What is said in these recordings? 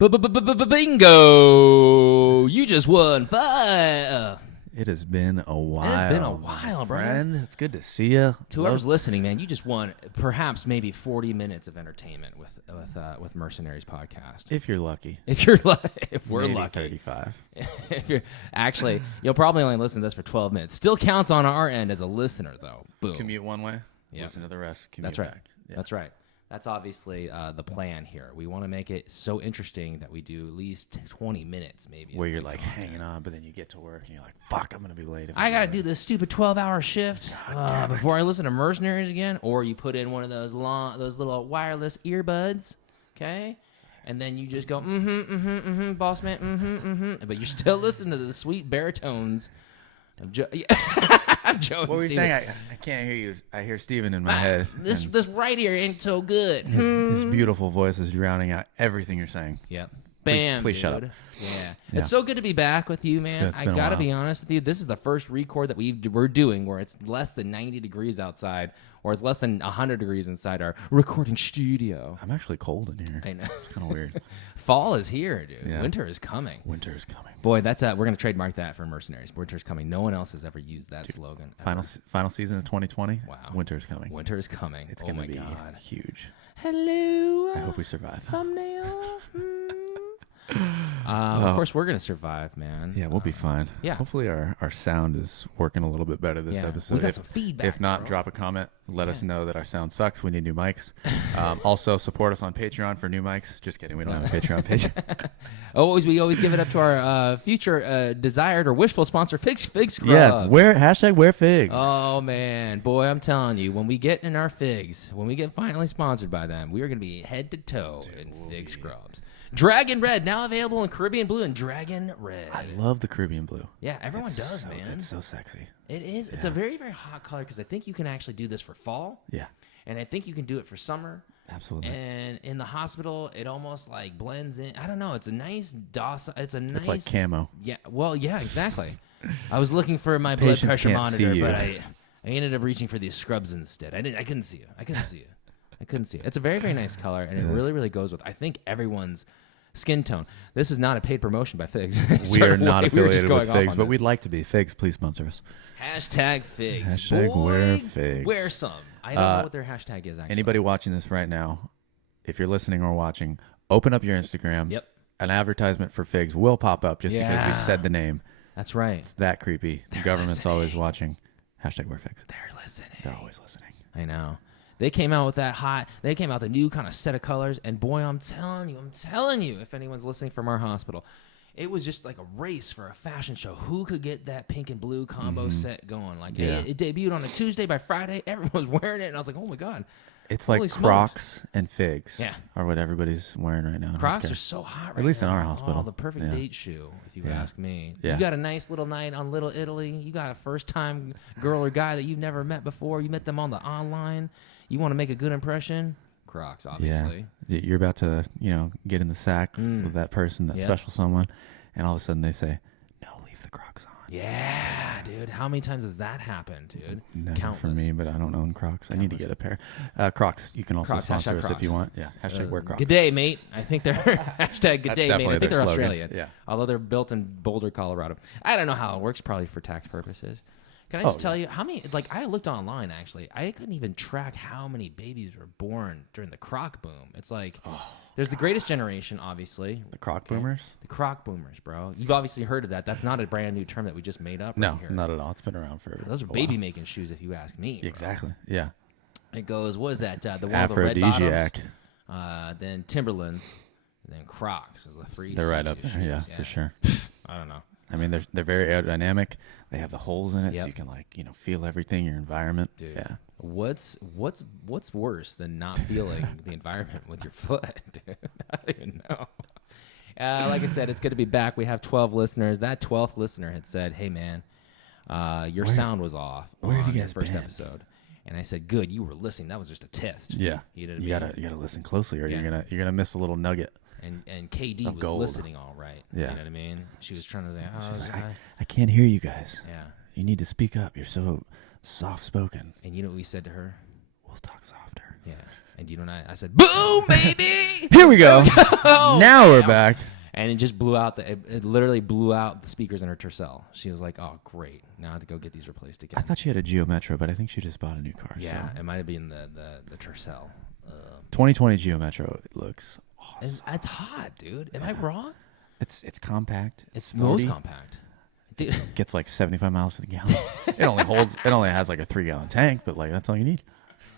Bingo! You just won 5. It has been a while. It's been a while, bro. It's good to see you. To whoever's listening, man, you just won perhaps maybe 40 minutes of entertainment with Mercenaries podcast. If you're lucky. If you're if we're maybe lucky. 35. If you're actually, you'll probably only listen to this for 12 minutes. Still counts on our end as a listener, though. Boom. Commute one way. Yep. Listen to the rest. Commute That's right. back. Yeah. That's right. That's obviously the plan here. We want to make it so interesting that we do at least 20 minutes, maybe. Where you're like hanging on, but then you get to work and you're like, fuck, I'm going to be late. I got to do this stupid 12-hour shift before I listen to Mercenaries again. Or you put in one of those little wireless earbuds, okay? And then you just go, boss man, but you're still listening to the sweet baritones of Joe. What were you saying? I can't hear you. I hear Steven in my head. This right here ain't so good. His beautiful voice is drowning out everything you're saying. Yep. Bam. Please shut up. Yeah. It's so good to be back with you, man. I got to be honest with you. This is the first record that we're doing where it's less than 90 degrees outside, or it's less than 100 degrees inside our recording studio. I'm actually cold in here. I know. It's kind of weird. Fall is here, dude. Yeah. Winter is coming. Winter is coming. Boy, that's we're going to trademark that for Mercenaries. Winter's coming. No one else has ever used that slogan. Final season of 2020. Wow. Winter is coming. Winter is coming. It's going to be God. huge. Hello. I hope we survive. Thumbnail. Of course, we're going to survive, man. Yeah, we'll be fine. Yeah. Hopefully our sound is working a little bit better this episode. We got some feedback. If not, drop a comment. Let us know that our sound sucks. We need new mics. Also, support us on Patreon for new mics. Just kidding. We don't have a Patreon page. We always give it up to our future desired or wishful sponsor, Fig Scrubs. Yeah, wear figs. Oh, man. Boy, I'm telling you, when we get in our figs, when we get finally sponsored by them, we are going to be head to toe in Fig Scrubs. Dragon Red, now available in Caribbean Blue and Dragon Red. I love the Caribbean Blue. Yeah, everyone does, man. It's so sexy. It is. Yeah. It's a very, very hot color because I think you can actually do this for fall. Yeah. And I think you can do it for summer. Absolutely. And in the hospital, it almost like blends in. I don't know. It's a nice docile. It's like camo. Yeah. Well, yeah, exactly. I was looking for my blood pressure monitor, but I ended up reaching for these scrubs instead. I couldn't see you. I couldn't see it. It's a very, very nice color, and it really, really goes with, I think, everyone's skin tone. This is not a paid promotion by Figs. We are not affiliated with Figs, but we'd like to be. Figs, please sponsor us. Hashtag Figs. Hashtag wear Figs. Wear some. I don't know what their hashtag is, actually. Anybody watching this right now, if you're listening or watching, open up your Instagram. Yep. An advertisement for Figs will pop up just because we said the name. That's right. It's that creepy. The government's always watching. Hashtag wear Figs. They're listening. They're always listening. I know. They came out with they came out with a new kind of set of colors, and boy, I'm telling you, if anyone's listening from our hospital, it was just like a race for a fashion show. Who could get that pink and blue combo set going? Like, it debuted on a Tuesday. By Friday, everyone was wearing it, and I was like, oh my God. It's like Crocs and Figs are what everybody's wearing right now. Crocs are so hot right now. At least in our hospital. Oh, the perfect date shoe, if you ask me. Yeah. You got a nice little night on Little Italy. You got a first-time girl or guy that you've never met before. You met them on the online. You want to make a good impression? Crocs, obviously. Yeah. You're about to, get in the sack with that person, that special someone, and all of a sudden they say, no, leave the Crocs on. Yeah, dude. How many times has that happened, dude? Never Countless. for me, but I don't own Crocs. I need to get a pair. Crocs, you can also sponsor us if you want. Yeah, hashtag wear Crocs. Good day, mate. I think they're hashtag good day, mate. I think they're slogan. Australian. Yeah. Although they're built in Boulder, Colorado. I don't know how it works, probably for tax purposes. Can I just tell you how many, I looked online, actually. I couldn't even track how many babies were born during the Croc boom. It's like, there's the greatest generation, obviously. The Croc boomers? The Croc boomers, bro. You've obviously heard of that. That's not a brand new term that we just made up No, right here. not at all. It's been around for Those are baby-making shoes, if you ask me. Bro. Exactly, yeah. It goes, what is that? The one with the red Aphrodisiac. bottoms, then Timberlands, and then Crocs. Those are the three. They're right up there, shoes. for sure. I don't know. I mean, they're very aerodynamic. They have the holes in it, so you can feel everything, your environment. Dude, yeah. What's worse than not feeling the environment with your foot, dude? I don't even know. Like I said, it's good to be back. We have 12 listeners. That 12th listener had said, "Hey, man, your sound was off where have on you the guys first been?" episode." And I said, "Good, you were listening. That was just a test." Yeah, you gotta listen closely, or you're gonna miss a little nugget. And KD was gold. listening all right. Yeah. You know what I mean? She was trying to say, I can't hear you guys. Yeah. You need to speak up. You're so soft spoken. And you know what we said to her? We'll talk softer. Yeah. And you know what I said? Boom, baby! Here we go. Oh, Now we're damn. back. And it just blew out it literally blew out the speakers in her Tercel. She was like, "Oh, great! Now I have to go get these replaced again." I thought she had a Geo Metro, but I think she just bought a new car. Yeah, so. it might have been the Tercel. 2020 Geo Metro. It looks awesome. It's hot, dude. Am I wrong? It's compact. It's sporty. most compact, dude. Gets like 75 miles to the gallon. It only has like a 3-gallon tank, but like that's all you need.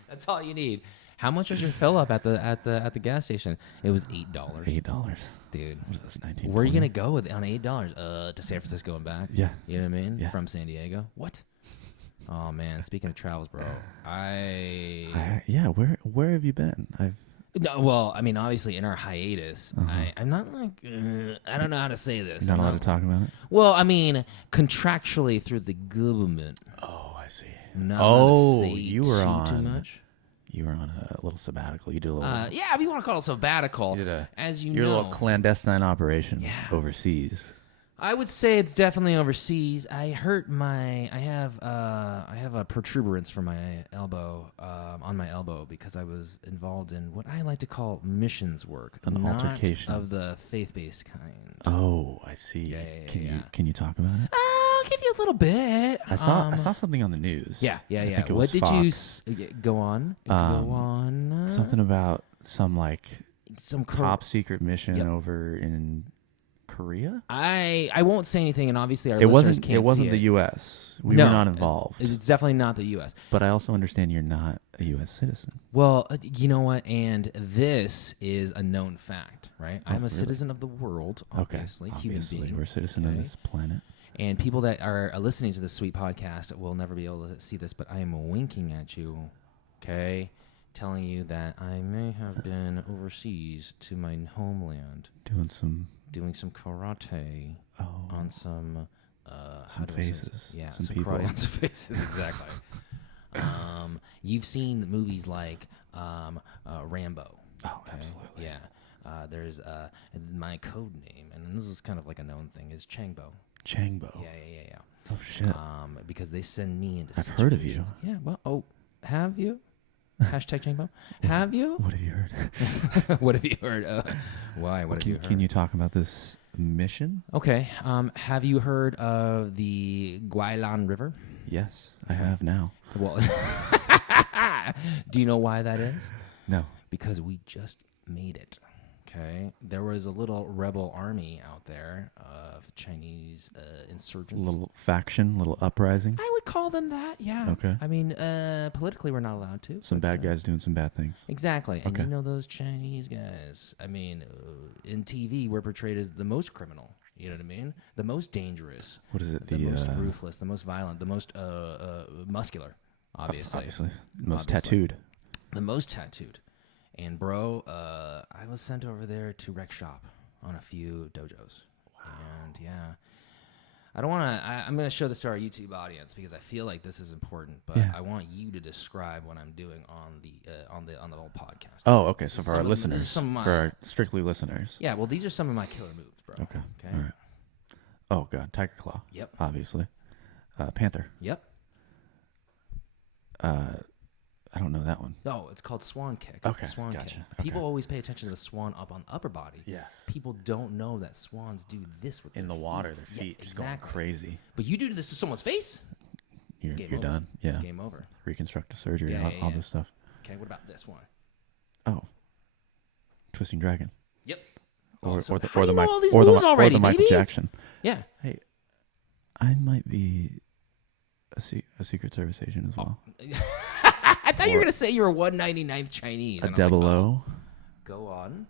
That's all you need. How much was your fill up at the gas station? It was $8. $8, dude. What is this? 19. Where are you gonna go on $8? To San Francisco and back. Yeah. You know what I mean? Yeah. From San Diego. What? Oh man. Speaking of travels, bro. Yeah. Where have you been? No, well, I mean, obviously, in our hiatus, I'm not like I don't know how to say this. Not allowed to talk about it. Well, I mean, contractually through the government. Oh, I see. Not allowed to say you were too much. You were on a little sabbatical. You did a little. Yeah, if you want to call it sabbatical, as you know, your little clandestine operation overseas. I would say it's definitely overseas. I have a protuberance from my elbow, on my elbow, because I was involved in what I like to call missions work, An not altercation of the faith-based kind. Oh, I see. Yeah. Can you talk about it? I'll give you a little bit. I saw something on the news. Yeah. I think it What was did Fox. you go on? Go on. Something about some some top secret mission over in Korea. I won't say anything, and obviously our It listeners wasn't. can't It wasn't see the it. U.S. We were not involved. It's definitely not the U.S. But I also understand you're not a U.S. citizen. Well, you know what? And this is a known fact, right? I'm a really? citizen of the world, obviously, human being. We're a citizen of this planet. And people that are listening to this sweet podcast will never be able to see this, but I am winking at you, okay? Telling you that I may have been overseas to my homeland. Doing some karate on some faces. Yeah, some some people. karate on some faces, exactly. You've seen movies like Rambo. Oh, absolutely. Yeah. There's my code name, and this is kind of like a known thing, is Chengbo. Chengbo. Yeah. Oh shit. Because they send me into I've heard of you. situations. Yeah, well, have you? Hashtag Chengbo. Have you? What have you heard? What have you heard? Why? What have you heard? Can you talk about this mission? Okay. Have you heard of the Guilan River? Yes, I have now. Well, do you know why that is? No. Because we just made it. Okay. There was a little rebel army out there of Chinese insurgents. Little faction, little uprising. I would call them that. Yeah. Okay. I mean, politically, we're not allowed to. Some bad guys doing some bad things. Exactly. And Okay. you know those Chinese guys. I mean, in TV, we're portrayed as the most criminal. You know what I mean? The most dangerous. What is it? The most ruthless, the most violent, the most muscular, obviously. Most tattooed. The most tattooed. And bro, I was sent over there to rec shop on a few dojos. Wow. And yeah, I don't want to. I'm going to show this to our YouTube audience because I feel like this is important. But I want you to describe what I'm doing on the whole podcast. Oh, okay. So for our listeners, for our strictly listeners. Yeah. Well, these are some of my killer moves, bro. Okay. All right. Oh god, Tiger Claw. Yep. Obviously. Panther. Yep. I don't know that one. No, it's called swan kick. Okay, Swan gotcha. kick. Okay. People always pay attention to the swan up on the upper body. Yes. People don't know that swans do this with In the their water, feet. their feet Yeah, just going exactly. crazy. But you do this to someone's face? You're over. done. Yeah. Game over. Reconstructive surgery, Yeah, all this stuff. Okay, what about this one? Oh. Twisting Dragon. Yep. Or So the how do you know all these or the moves already, Michael baby? Jackson. Yeah. Hey, I might be a Secret Service agent as well. I thought you were going to say you were 199th Chinese. A and I'm like, double oh, O. Go on.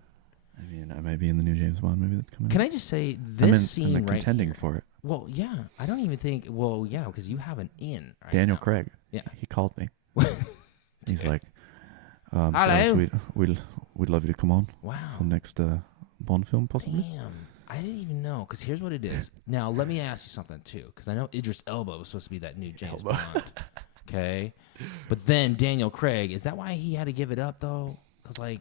I mean, I might be in the new James Bond movie that's coming. Can I just say I'm this scene I'm right contending here, for it. Well, yeah. I don't even think, well, yeah, because you have an in. Right Daniel now. Craig. Yeah. He called me. He's like, Hello. so we'd love you to come on Wow. for the next Bond film, possibly. Damn. I didn't even know. Because here's what it is. Now, let me ask you something, too. Because I know Idris Elba was supposed to be that new James Bond. Okay? But then Daniel Craig, is that why he had to give it up, though? Because, like,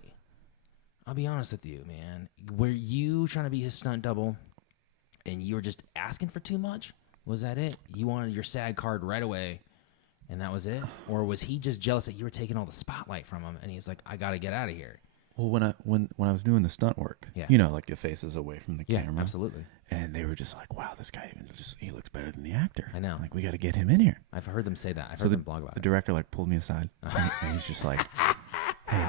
I'll be honest with you, man. Were you trying to be his stunt double and you were just asking for too much? Was that it? You wanted your SAG card right away And that was it? Or was he just jealous that you were taking all the spotlight from him and he's like, I got to get out of here? Well, when I was doing the stunt work, you know, like your face is away from the camera. Yeah, absolutely. And they were just like, wow, this guy he looks better than the actor. I know. Like, we got to get him in here. I've heard them say that. I've heard them blog about the it. director like pulled me aside and he's just like, hey,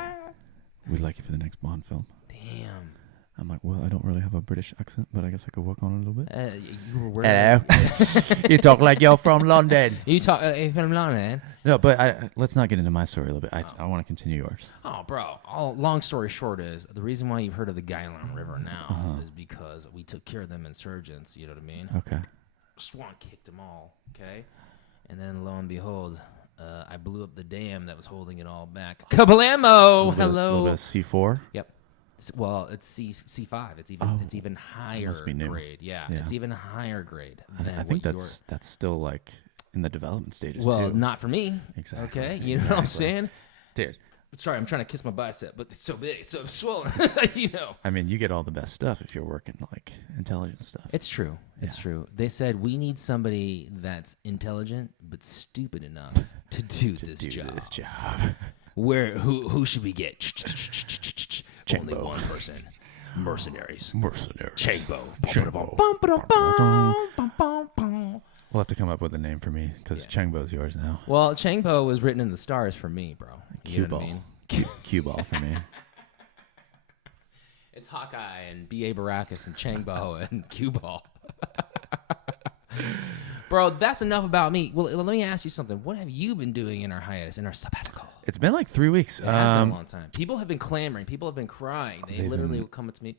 we'd like you for the next Bond film. Damn. I'm like, well, I don't really have a British accent, but I guess I could work on it a little bit. You were wearing... Hello. You talk like you're from London. You talk from London? No, but let's not get into my story a little bit. I want to continue yours. Oh, bro. Long story short is, the reason why you've heard of the Gailan River now is because we took care of them insurgents, you know what I mean? Okay. Swan kicked them all, okay? And then, lo and behold, I blew up the dam that was holding it all back. Kablamo! Hello! A little bit of C4? Yep. Well, it's C5. It's even higher grade. Yeah, it's even higher grade than I think that's still like in the development stages too. Well, not for me. Exactly. Okay, you know what I'm saying? Dude. Sorry, I'm trying to kiss my bicep, but it's so big, it's so swollen. You know. I mean, you get all the best stuff if you're working like intelligence stuff. It's true. It's true. They said we need somebody that's intelligent but stupid enough to do this job. Who should we get? Only one person. Mercenaries. Chengbo. We'll have to come up with a name for me because Chengbo's yours now. Well, Chengbo was written in the stars for me, bro. Cue ball. I mean? Cue ball for me. It's Hawkeye and B.A. Baracus and Chengbo and cue ball. Bro, that's enough about me. Well, let me ask you something. What have you been doing in our hiatus, in our sabbatical? It's been like 3 weeks. It has been a long time. People have been clamoring. People have been crying. They literally will come up to me,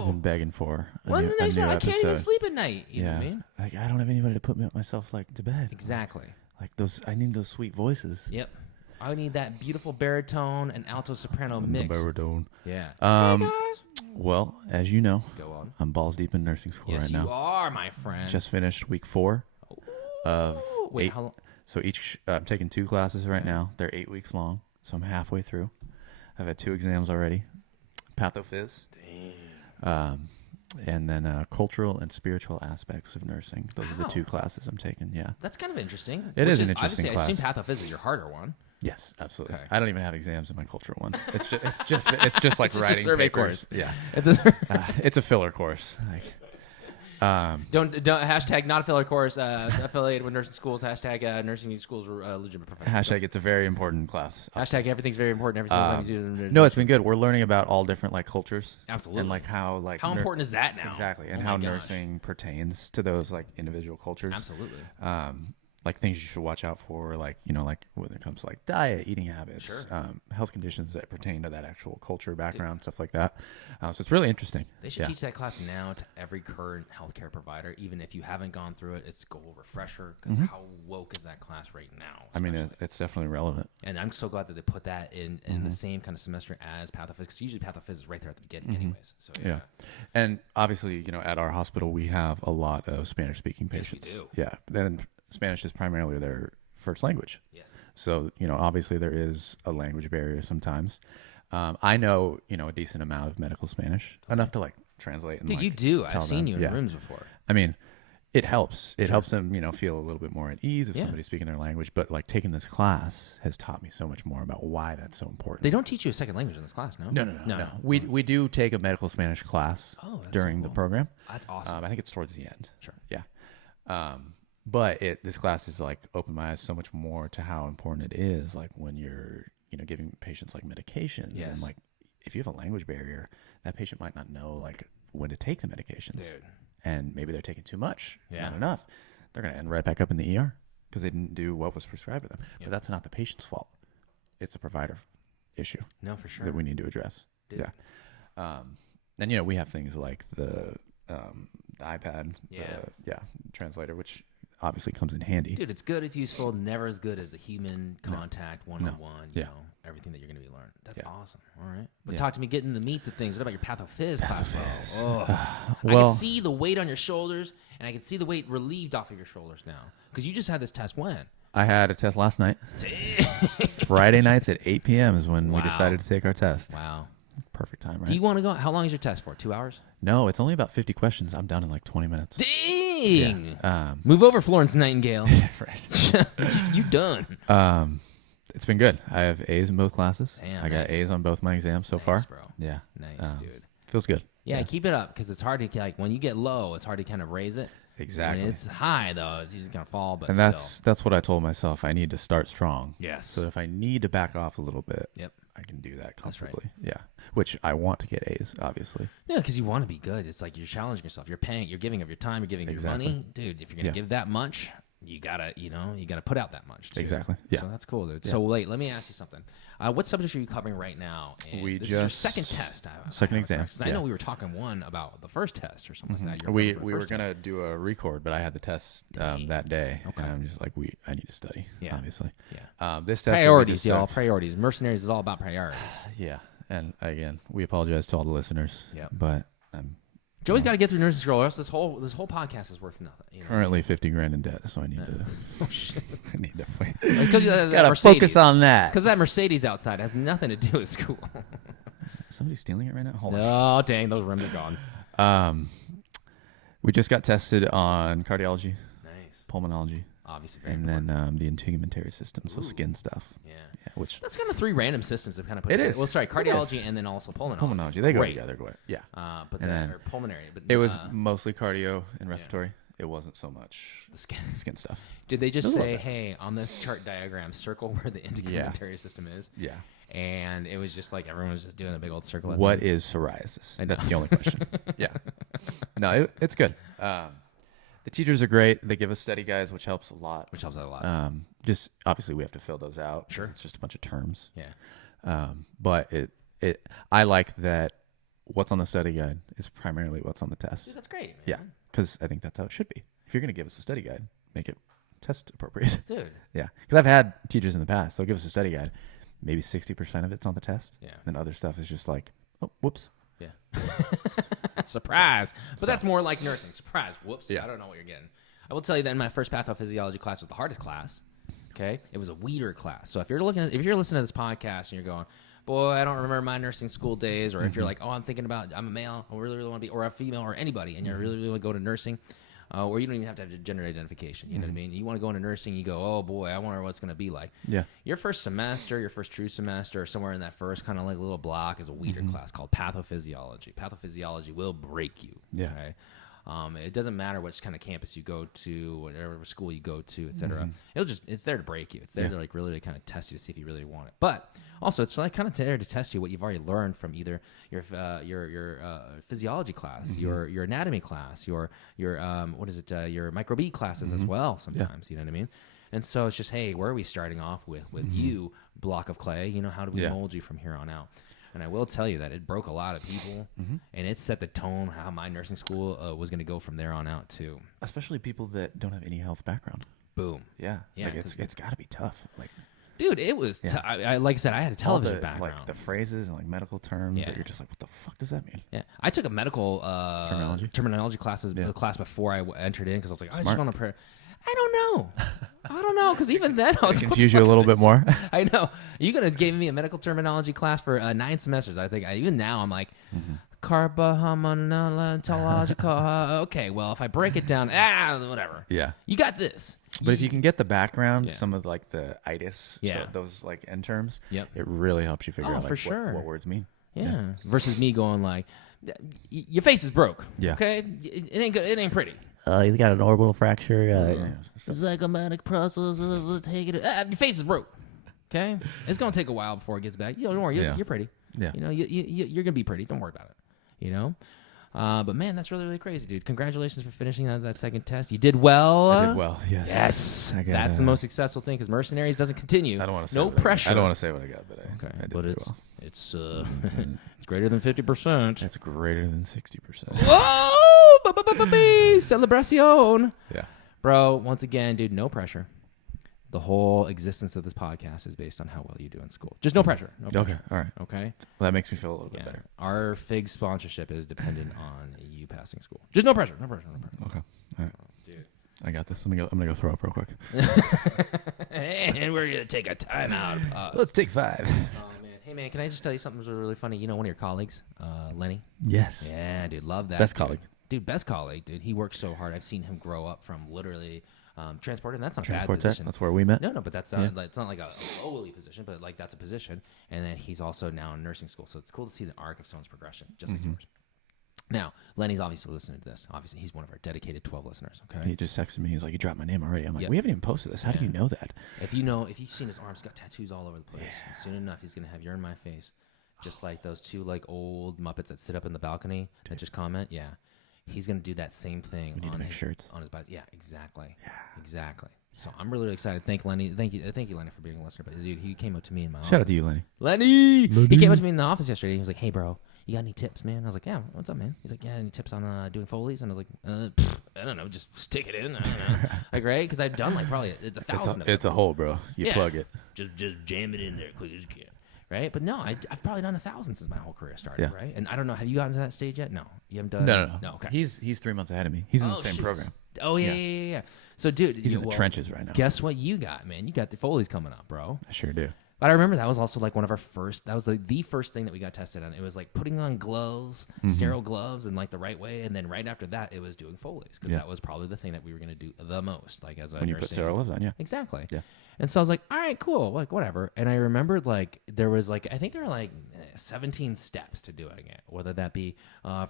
I've been begging for when's the next one? I can't even sleep at night. You know what I mean? Like, I don't have anybody to put myself like to bed. Exactly. Like I need those sweet voices. Yep. I need that beautiful baritone and alto soprano mix. The baritone. Yeah. Hey guys. Well, as you know, go on. I'm balls deep in nursing school right now. Yes, you are, my friend. Just finished week 4 of Wait, 8. how long? So I'm taking 2 classes right now. They're 8 weeks long, so I'm halfway through. I've had 2 exams already. Pathophys. Damn. And then cultural and spiritual aspects of nursing. Those are the 2 classes I'm taking. Yeah. That's kind of interesting. It is an interesting class. I assume pathophys is your harder one. Yes, absolutely. Okay. I don't even have exams in my cultural one. It's just like it's writing just a survey papers. course. Yeah, it's a filler course. Don't hashtag not a filler course affiliated with nursing schools. Hashtag nursing schools legitimate profession. Hashtag it's a very important class. Hashtag everything's very important. Every single thing. No, it's been good. We're learning about all different like cultures. Absolutely. And like how important is that now? Exactly, and how nursing pertains to those like individual cultures. Absolutely. Like things you should watch out for, like, you know, like when it comes to like diet, eating habits, health conditions that pertain to that actual culture, background, stuff like that. So it's really interesting. They should teach that class now to every current healthcare provider, even if you haven't gone through it. It's a refresher because how woke is that class right now? I mean, it's definitely relevant. And I'm so glad that they put that in the same kind of semester as pathophys, because usually pathophys is right there at the beginning anyways. So yeah. And obviously, you know, at our hospital, we have a lot of Spanish-speaking patients. Yes, we do. Yeah. Then Spanish is primarily their first language. Yes. So, you know, obviously there is a language barrier sometimes. I know, you know, a decent amount of medical Spanish, enough to like translate. And, Dude, like, you do. I've tell seen them. you in rooms before. I mean, it helps. It helps them, you know, feel a little bit more at ease if somebody's speaking their language. But like taking this class has taught me so much more about why that's so important. They don't teach you a second language in this class, no? No. We do take a medical Spanish class during the program. That's awesome. I think it's towards the end. Sure. Yeah. But this class is like opened my eyes so much more to how important it is, like when you're, you know, giving patients like medications and like if you have a language barrier, that patient might not know like when to take the medications. Dude. And maybe they're taking too much, not enough. They're going to end right back up in the ER because they didn't do what was prescribed to them. But that's not the patient's fault. It's a provider issue. No, for sure. That we need to address. Dude. Yeah. And, you know, we have things like the iPad, translator, which obviously comes in handy. Dude, it's good, it's useful, never as good as the human contact, one-on-one, you know, everything that you're going to be learning. That's awesome. All right. But talk to me, getting the meats of things. What about your pathophys class, bro? I can see the weight on your shoulders, and I can see the weight relieved off of your shoulders now. Because you just had this test when? I had a test last night. Friday nights at 8 p.m. is when we decided to take our test. Wow. Perfect time, right? Do you want to go? How long is your test for? 2 hours? No, it's only about 50 questions. I'm done in like 20 minutes. Damn! Dang. Yeah. Move over, Florence Nightingale. Right. You done. It's been good. I have A's in both classes. Damn, I got nice. A's on both my exams so far. Bro. Yeah. Nice, dude. Feels good. Yeah, keep it up because it's hard to, like, when you get low, it's hard to kind of raise it. Exactly. When it's high, though, it's easy to kind of fall, but And still. that's what I told myself. I need to start strong. Yes. So if I need to back off a little bit, Yep. I can do that That's right. comfortably. Yeah. Which I want to get A's, obviously. Yeah, because you want to be good. It's like you're challenging yourself. You're paying. You're giving of your time. You're giving of your money, dude. If you're gonna give that much, you gotta put out that much. Too. Exactly. Yeah. So that's cool, dude. Yeah. So wait, let me ask you something. What subjects are you covering right now? And this is your second test. Second exam. I know we were talking about the first test or something like that. We were gonna do a record, but I had the test that day, and I'm just like, I need to study. Yeah. Obviously. Yeah. This test Priorities, y'all. Priorities. Mercenaries is all about priorities. Yeah. And again, we apologize to all the listeners. Yeah. But Joey's got to get through nursing school, or else this whole podcast is worth nothing. You know? Currently $50,000 in debt, so I need to. Oh shit! I need to wait. I told you that Gotta Mercedes. focus on that. Because that Mercedes outside has nothing to do with school. Somebody stealing it right now? Hold on. Oh dang, those rims are gone. We just got tested on cardiology, Nice. pulmonology, Obviously, very and important. then the integumentary system, so skin stuff. Yeah. Which That's kind of three random systems that kind of put It together. is. Well, sorry, It cardiology is. and then also pulmonology. pulmonology, they go Great. together. Yeah. But And then or pulmonary. But It was mostly cardio and respiratory. It wasn't so much the skin. skin stuff. Did they just A little say, bit. "Hey, on this chart diagram, circle where the integumentary system is"? Yeah. And it was just like everyone was just doing a big old circle. at What them. is psoriasis? That's the only question. Yeah. No, it's good. The teachers are great. They give us study guides, which helps a lot. Which helps out a lot. Just obviously we have to fill those out. Sure. It's just a bunch of terms. Yeah. But I like that what's on the study guide is primarily what's on the test. Dude, that's great, man. Yeah. Because I think that's how it should be. If you're going to give us a study guide, make it test appropriate. Dude. Yeah. Because I've had teachers in the past, they'll give us a study guide. Maybe 60% of it's on the test. Yeah. And other stuff is just like, oh, whoops. Yeah. Surprise. But that's more like nursing. Surprise. Whoops. Yeah. I don't know what you're getting. I will tell you that in my first pathophysiology class was the hardest class. Okay. It was a weeder class. So if you're listening to this podcast and you're going, boy, I don't remember my nursing school days, or if you're like, oh, I'm a male, I really, really want to be, or a female, or anybody, and you really, really want to go to nursing, or you don't even have to have gender identification. You know what I mean? You want to go into nursing, you go, oh boy, I wonder what it's going to be like. Yeah. Your first semester, your first true semester, or somewhere in that first kind of like little block is a weeder class called pathophysiology. Pathophysiology will break you. Yeah. Okay? It doesn't matter which kind of campus you go to, whatever school you go to, et cetera. It's there to break you. It's there to like really kind of test you to see if you really want it. But also, it's like kind of there to test you what you've already learned from either your physiology class, your anatomy class, your micro B classes as well. Sometimes, you know what I mean. And so it's just, hey, where are we starting off with you, block of clay? You know, how do we mold you from here on out? And I will tell you that it broke a lot of people, and it set the tone how my nursing school was going to go from there on out too. Especially people that don't have any health background. Boom. Yeah. Yeah, Like it's got to be tough. Like, dude, it was. Like I said, I had a television all the, background. like the phrases and like medical terms Yeah. that you're just like, what the fuck does that mean? Yeah, I took a medical terminology classes class before I entered in because I was like, I just want to. I don't know, because even then I was confuse you a little bit more. I know. You could have given me a medical terminology class for 9 semesters. I think even now I'm like, carbohomological. Okay, well if I break it down, whatever. Yeah. You got this. But if you can get the background, some of like the itis, Yeah. so those like end terms, Yep. it really helps you figure out for like sure. what words mean. Yeah. Versus me going like, your face is broke. Yeah. Okay. It ain't good. It ain't pretty. He's got an orbital fracture. Zygomatic process. Take it. Your face is broke. Okay. It's gonna take a while before it gets back. Don't worry. You're pretty. Yeah. You know, you're gonna be pretty. Don't worry about it. You know. But man, that's really, really crazy, dude. Congratulations for finishing that second test. You did well. I did well. Yes. Yes. I got, That's the most successful thing because Mercenaries doesn't continue. I don't want to say no pressure. I don't want to say what I got, but I did but pretty it's well. it's greater than 50%. That's greater than 60%. Whoa! Celebracion. Yeah. Bro, once again, dude, no pressure. The whole existence of this podcast is based on how well you do in school. Just no pressure. No pressure. Okay. All right. Okay? Well, that makes me feel a little bit Yeah. better. Our FIG sponsorship is dependent on you passing school. Just no pressure. No pressure. No pressure. Okay. All right. Dude. I got this. I'm gonna go throw up real quick. And we're going to take a timeout. Let's take 5. Oh, man. Hey, man, can I just tell you something really, really funny? You know one of your colleagues, Lenny? Yes. Yeah, dude, love that. Best dude. colleague. dude, best colleague, dude. He works so hard. I've seen him grow up from literally transporter, and that's not a bad Transport tech. position. That's where we met. No, but that's not, like, it's not like a lowly position, but like that's a position. And then he's also now in nursing school, so it's cool to see the arc of someone's progression, just like yours. Now, Lenny's obviously listening to this. Obviously, he's one of our dedicated 12 listeners. Okay. He just texted me. He's like, "You dropped my name already." I'm like, Yeah. "We haven't even posted this. How do you know that?" If you've seen his arms, got tattoos all over the place. And soon enough, he's gonna have "You're in my face," just like those two like old Muppets that sit up in the balcony that just comment. Yeah, he's gonna do that same thing. We need to make shirts on his bike. Yeah, exactly. Yeah, exactly. So I'm really excited. Thank Lenny. Thank you, Lenny, for being a listener. But dude, he came up to me in my office. Shout out to you, Lenny. Lenny. He came up to me in the office yesterday. He was like, "Hey, bro, you got any tips, man?" I was like, "Yeah, what's up, man?" He's like, "Yeah, any tips on doing Foley's?" And I was like, "I don't know, just stick it in." I don't know. Like, right? Because I've done like probably 1,000 of It's a hole, bro. You plug it. Just jam it in there quick as you can. Right? But no, I've probably done 1,000 since my whole career started, right? And I don't know, have you gotten to that stage yet? No. You haven't done No. okay. He's 3 months ahead of me. He's in the same program. Oh, yeah. So, dude. He's in the trenches right now. Guess what you got, man? You got the Foley's coming up, bro. I sure do. But I remember that was also like one of our first, that was like the first thing that we got tested on. It was like putting on gloves, sterile gloves in like the right way. And then right after that, it was doing Foley's because that was probably the thing that we were going to do the most. Like as a when you put sterile gloves on, yeah. Exactly. Yeah. And so I was like, all right, cool. Like, whatever. And I remembered like there was like, I think there were like 17 steps to doing it, whether that be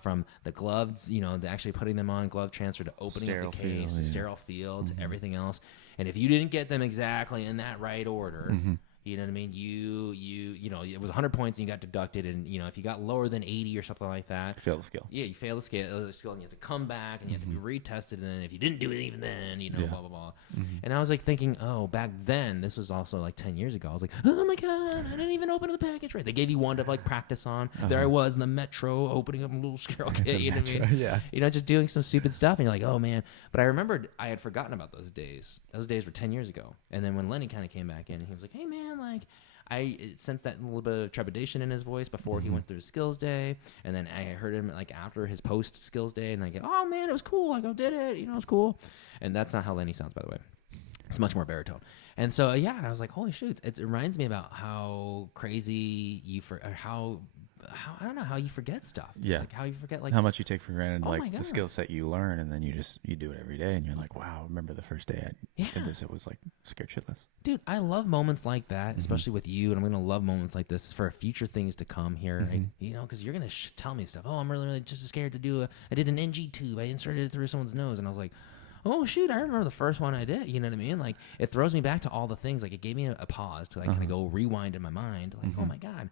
from the gloves, the actually putting them on, glove transfer to opening Sterile up the case, field, sterile field, to everything else. And if you didn't get them exactly in that right order, you know what I mean? It was 100 points and you got deducted. And, if you got lower than 80 or something like that. Fail the skill. Yeah, you fail the skill and you have to come back and you have to be retested. And then if you didn't do it even then, blah, blah, blah. And I was like thinking, oh, back then, this was also like 10 years ago. I was like, oh my God, I didn't even open the package right. They gave you one to like practice on. There I was in the metro opening up a little sterile kit, you know what I mean? Yeah. Just doing some stupid stuff. And you're like, oh man. But I remembered I had forgotten about those days. Those days were 10 years ago. And then when Lenny kind of came back in, he was like, hey man, like, I sensed that little bit of trepidation in his voice before he went through his skills day. And then I heard him like after his post skills day and I go, oh man, it was cool. I go, did it, it was cool. And that's not how Lenny sounds, by the way. It's much more baritone. And so, and I was like, holy shoot. It reminds me about how crazy how I don't know, how you forget stuff. Yeah. Like how you forget like how much you take for granted, my like the God. skill set you learn, and then you do it every day, and you're like, wow, remember the first day I did this? It was like scared shitless. Dude, I love moments like that, especially with you, and I'm going to love moments like this for future things to come here, right? Because you're going to tell me stuff. Oh, I'm really, really just scared to do I did an NG tube. I inserted it through someone's nose, and I was like, oh, shoot, I remember the first one I did, you know what I mean? Like, it throws me back to all the things. Like, it gave me a pause to, like, kind of go rewind in my mind. Like, oh, my God.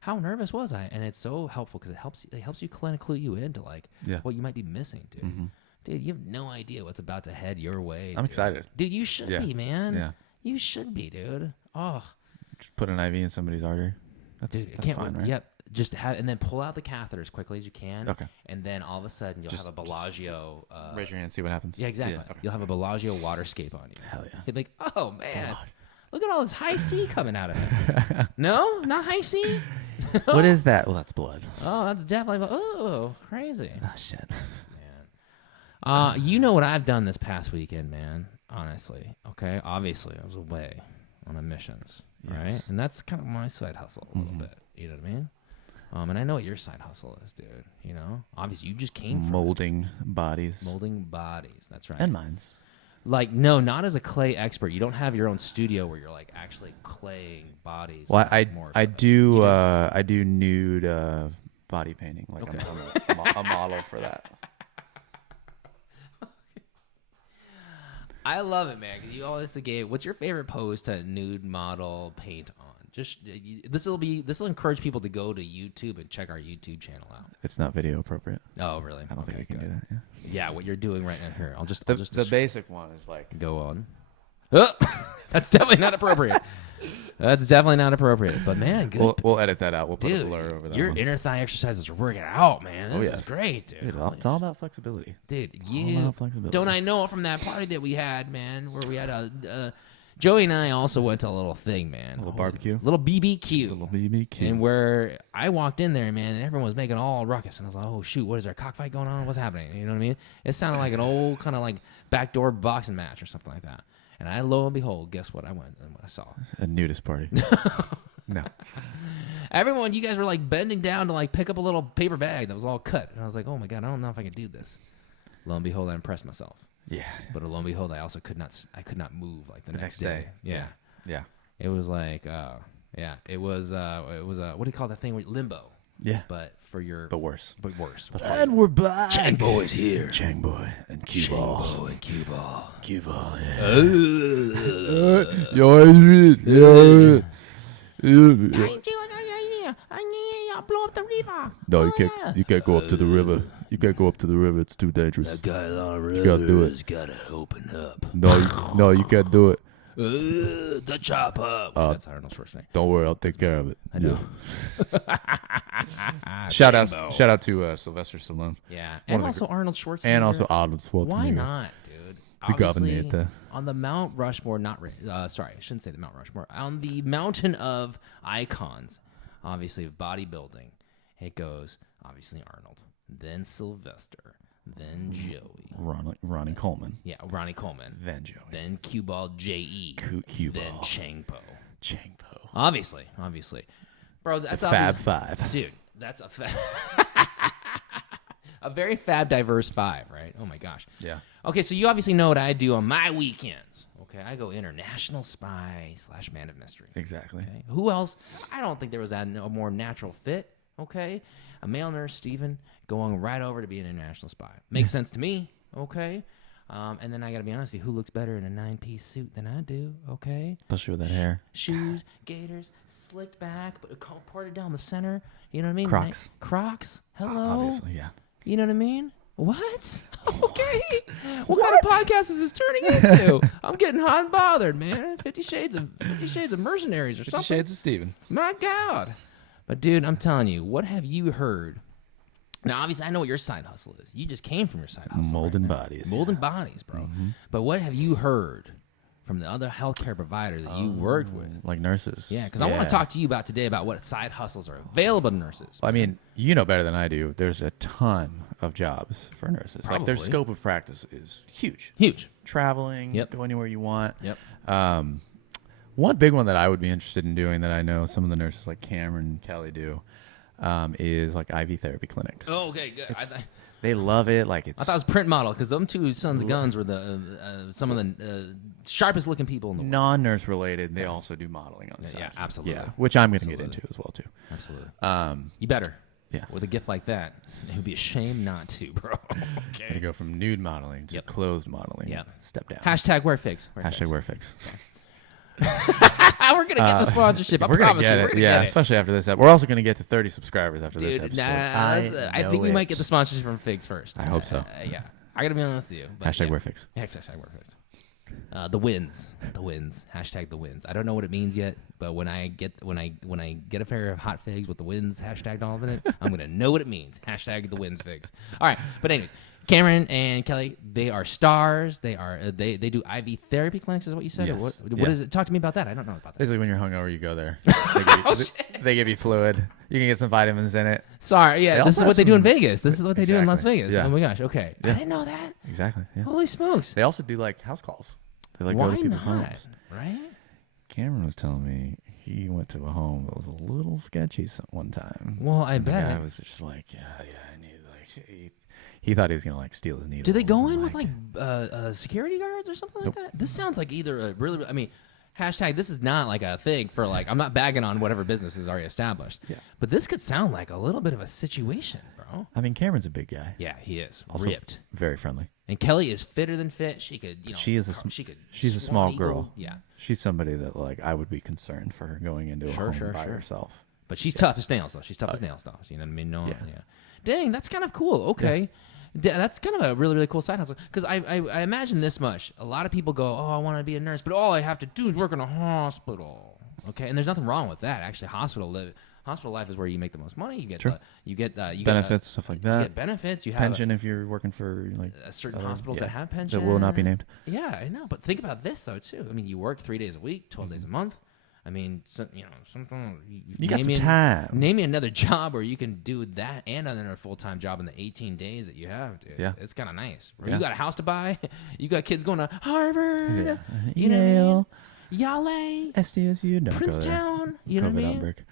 How nervous was I? And it's so helpful because it helps you kind of clue you into like what you might be missing, dude. Dude, you have no idea what's about to head your way. I'm excited. Dude, you should be, man. Yeah. You should be, dude. Oh. Just put an IV in somebody's artery. That's can't fine, right? Yep. Just and then pull out the catheter as quickly as you can. Okay. And then all of a sudden you'll have a Bellagio. Raise your hand, see what happens. Yeah, exactly. Okay. You'll have a Bellagio waterscape on you. Hell yeah. You're like, oh man, look at all this high C coming out of it. No, not high C. What is that? Well, that's blood. Oh, that's definitely. Oh, crazy. Oh shit. Man. You know what I've done this past weekend, man. Honestly, okay. Obviously, I was away on missions, right? And that's kind of my side hustle a little bit. You know what I mean? And I know what your side hustle is, dude. Obviously, you just came from molding bodies. Molding bodies. That's right. And minds. Like, no, not as a clay expert. You don't have your own studio where you're like actually claying bodies. Well, I do nude body painting. Like I'm a model for that. I love it, man. 'Cause you always gave. What's your favorite pose to nude model paint on? Just this will encourage people to go to YouTube and check our YouTube channel out. It's not video appropriate. Oh, really? I don't think I can do that. Yeah. Yeah, what you're doing right now here. The basic one is like go on. Oh, that's definitely not appropriate. That's definitely not appropriate. But man, good. We'll edit that out. We'll put dude, a blur over that. Your one. inner thigh exercises are working out, man. This is great, dude. It's all about flexibility. Dude, all about flexibility. Don't I know from that party that we had, man, where we had Joey and I also went to a little thing, man. A little barbecue. Little BBQ. Little BBQ. And where I walked in there, man, and everyone was making all ruckus. And I was like, oh, shoot, what is there, a cockfight going on? What's happening? You know what I mean? It sounded like an old kind of like backdoor boxing match or something like that. And lo and behold, guess what? I went and what I saw. A nudist party. No. Everyone, you guys were like bending down to like pick up a little paper bag that was all cut. And I was like, oh my God, I don't know if I can do this. Lo and behold, I impressed myself. Yeah. But lo and behold, I also could not move like the next day. Yeah. Yeah. It was like, it was what do you call that thing? Limbo. Yeah. But for your. But worse. But worse. And we're back. Chengbo is here. Chengbo and cue ball. Chengbo and cue ball. Cue ball, Blow up the river. No, you can't go up to the river. You can't go up to the river. It's too dangerous. That guy on the river You gotta do it. has got to open up. No, you can't do it. The chop up. That's Arnold Schwarzenegger. Don't worry, I'll take care of it. I know. Shout out to Sylvester Stallone. Yeah, and also Arnold Schwarzenegger. And also Arnold Schwarzenegger. Why not, dude? The Obviously, governor. on the Mount Rushmore, sorry, I shouldn't say the Mount Rushmore. On the mountain of icons, obviously, of bodybuilding, it goes, obviously, Arnold, then Sylvester, then Joey. Ronnie Coleman. Yeah, Ronnie Coleman. Then Joey. Then Cue Ball J.E. Cue Then Ball. Chengpo. Chengpo. Obviously. Bro, that's The Fab Five. Dude, that's a very fab diverse five, right? Oh my gosh. Yeah. Okay, so you obviously know what I do on my weekends. Okay, I go international spy / man of mystery. Exactly. Okay, who else? I don't think there was a more natural fit. Okay, a male nurse, Steven, going right over to be an international spy. Makes sense to me. Okay. And then I got to be honest with you, who looks better in a 9-piece suit than I do, okay? Especially with that hair. Shoes, gaiters, slicked back, but parted down the center. You know what I mean? Crocs. Crocs. Hello? Obviously, yeah. You know what I mean? What? Okay. What kind of podcast is this turning into? I'm getting hot and bothered, man. 50 Shades of Mercenaries or something. Shades of Steven. My God. But, dude, I'm telling you, what have you heard? Now, obviously, I know what your side hustle is. You just came from your side hustle. Molding right? bodies. Molding bodies, bro. Mm-hmm. But what have you heard from the other healthcare providers that you worked with? Like nurses. Yeah, because I want to talk to you about today about what side hustles are available to nurses. Well, I mean, you know better than I do. There's a ton of jobs for nurses. Probably. Like their scope of practice is huge. Huge. Traveling, Yep. go anywhere you want. Yep. One big one that I would be interested in doing that I know some of the nurses like Cameron and Kelly do is like IV therapy clinics. Oh, okay, good. They love it. Like it's I thought it was print model because them two sons of guns were some of the sharpest looking people in the world. non-nurse related. They also do modeling on the side. Yeah, absolutely. Yeah, which I'm going to get into as well too. Absolutely. You better. Yeah. With a gift like that, it would be a shame not to, bro. Okay. To go from nude modeling to clothed modeling. Yep. Step down. Hashtag wear figs. Hashtag wear figs. We're gonna get the sponsorship. I We're promise gonna you. get it. Yeah, especially after this episode. We're also gonna get to 30 subscribers after this Dude, episode. I think we might get the sponsorship from Figs first. I hope so. Yeah, I gotta be honest with you. But Hashtag wear figs. Hashtag wear figs. The wins. Hashtag the wins. I don't know what it means yet, but when I get a pair of hot figs with the wins hashtagged all over it, I'm gonna know what it means. Hashtag the wins figs. All right, but anyways, Cameron and Kelly, they are stars. They do IV therapy clinics, is what you said. Yes. Or what is it? Talk to me about that. I don't know about that. Basically, when you're hungover, you go there. Shit. They give you fluid. You can get some vitamins in it. Sorry, yeah, this is what they do in Vegas. This is what they do in Las Exactly. Vegas. Yeah. Oh my gosh, okay. Yeah. I didn't know that. Exactly. Yeah. Holy smokes. They also do like house calls. They like Why go to people's not? homes. Right? Cameron was telling me he went to a home that was a little sketchy one time. Well, I And the bet. guy was just like, I need like. He thought he was gonna like steal his needles. Do they go in and, with like security guards or something like that? This sounds like either a really, I mean, hashtag this is not like a thing for like, I'm not bagging on whatever business is already established. Yeah. But this could sound like a little bit of a situation, bro. I mean, Cameron's a big guy. Yeah, he is. Also Ripped. very friendly. And Kelly is fitter than fit. She could, she's a small Swan girl. Eagle. Yeah. She's somebody that like I would be concerned for her going into a home by herself. But she's tough as nails, though. She's tough as nails, though. You know what I mean? No, yeah. Dang, that's kind of cool. Okay. Yeah. That's kind of a really, really cool side hustle. Because I imagine this much. A lot of people go, oh, I want to be a nurse, but all I have to do is work in a hospital. Okay? And there's nothing wrong with that. Actually, hospital life is where you make the most money. You get benefits, stuff like that. You get benefits. You have pension if you're working for like certain hospitals that have pension. That will not be named. Yeah, I know. But think about this, though, too. I mean, you work 3 days a week, 12 days a month. I mean, so, something You got some time. Name me another job where you can do that and another full-time job in the 18 days that you have, dude. Yeah. It's kind of nice. Yeah. You got a house to buy. You got kids going to Harvard. Yeah. You know what I mean? Yale. Yale. SDSU. Don't Princetown. You know what I mean? Outbreak.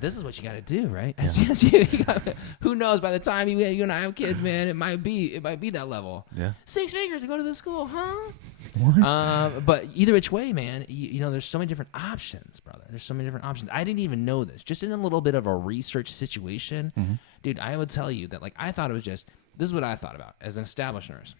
This is what you got to do, right? Yeah. SDSU. Who knows? By the time you and I have kids, man, it might be that level. Yeah. 6 figures to go to the school, huh? What? But either which way, man, there's so many different options, brother. There's so many different options. I didn't even know this. Just in a little bit of a research situation, dude, I would tell you that, like, I thought it was this is what I thought about as an established nurse.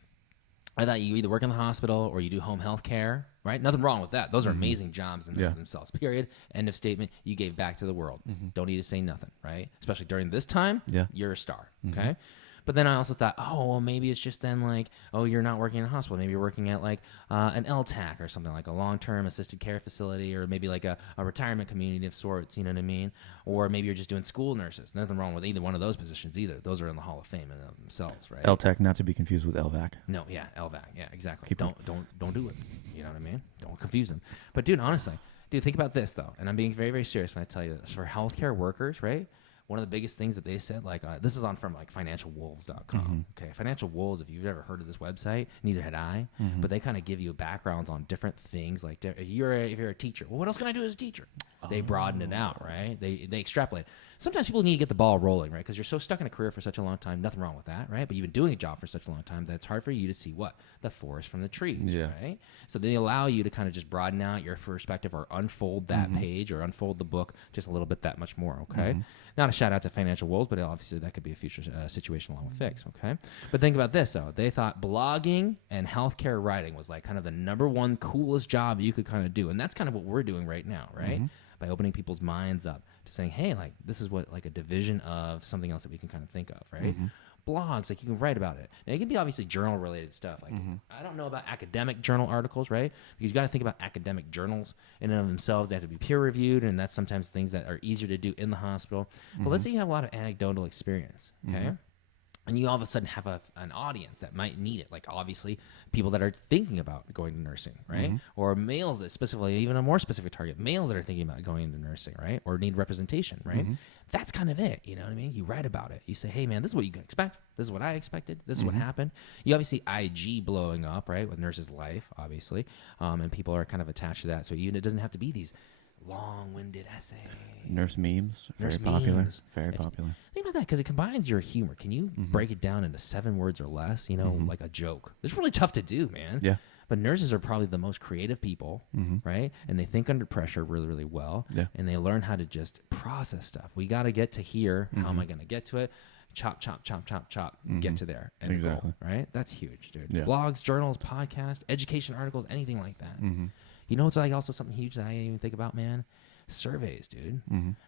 I thought you either work in the hospital or you do home health care, right? Nothing wrong with that. Those are amazing jobs in themselves, period. End of statement. You gave back to the world. Don't need to say nothing, right? Especially during this time, you're a star, okay? But then I also thought, oh, well, maybe it's just then like, oh, you're not working in a hospital. Maybe you're working at like an LTAC or something, like a long-term assisted care facility, or maybe like a retirement community of sorts, you know what I mean? Or maybe you're just doing school nurses. Nothing wrong with either one of those positions either. Those are in the Hall of Fame in themselves, right? LTAC, not to be confused with LVAC. No, yeah, LVAC. Yeah, exactly. Don't do it. You know what I mean? Don't confuse them. But dude, honestly, think about this though, and I'm being very, very serious when I tell you this. For healthcare workers, right? One of the biggest things that they said, like, this is from like financialwolves.com. Okay, Financial Wolves, if you've ever heard of this website, neither had I, but they kind of give you backgrounds on different things. Like, if you're a teacher, well, what else can I do as a teacher? They broaden it out, right? They extrapolate. Sometimes people need to get the ball rolling, right? Because you're so stuck in a career for such a long time. Nothing wrong with that, right? But you've been doing a job for such a long time that it's hard for you to see the forest from the trees, right? So they allow you to kind of just broaden out your perspective or unfold that page or unfold the book just a little bit that much more, okay? Not a shout out to Financial Wolves, but obviously that could be a future situation along with Fix, okay? But think about this, though. They thought blogging and healthcare writing was like kind of the number one coolest job you could kind of do. And that's kind of what we're doing right now, right? By opening people's minds up to saying, hey, like, this is what, like, a division of something else that we can kind of think of, right? Blogs, like, you can write about it. Now, it can be obviously journal-related stuff. Like, I don't know about academic journal articles, right? Because you got to think about academic journals in and of themselves. They have to be peer-reviewed, and that's sometimes things that are easier to do in the hospital. But let's say you have a lot of anecdotal experience, okay? And you all of a sudden have an audience that might need it. Like, obviously, people that are thinking about going to nursing, right? Or males that specifically, even a more specific target, males that are thinking about going into nursing, right? Or need representation, right? That's kind of it, you know what I mean? You write about it. You say, hey, man, this is what you can expect. This is what I expected. This is what happened. You obviously IG blowing up, right, with Nurses Life, obviously. And people are kind of attached to that. So even it doesn't have to be these long-winded essays. Nurse memes, very popular. Very popular. Think about that, because it combines your humor. Can you break it down into 7 words or less, like a joke? It's really tough to do, man. Yeah. But nurses are probably the most creative people, right? And they think under pressure really, really well. Yeah. And they learn how to just process stuff. We got to get to here. How am I going to get to it? Chop, chop, chop, chop, chop. Get to there. End goal, right? That's huge, dude. Yeah. Blogs, journals, podcasts, education articles, anything like that. You know what's like also something huge that I didn't even think about, man? Surveys, dude.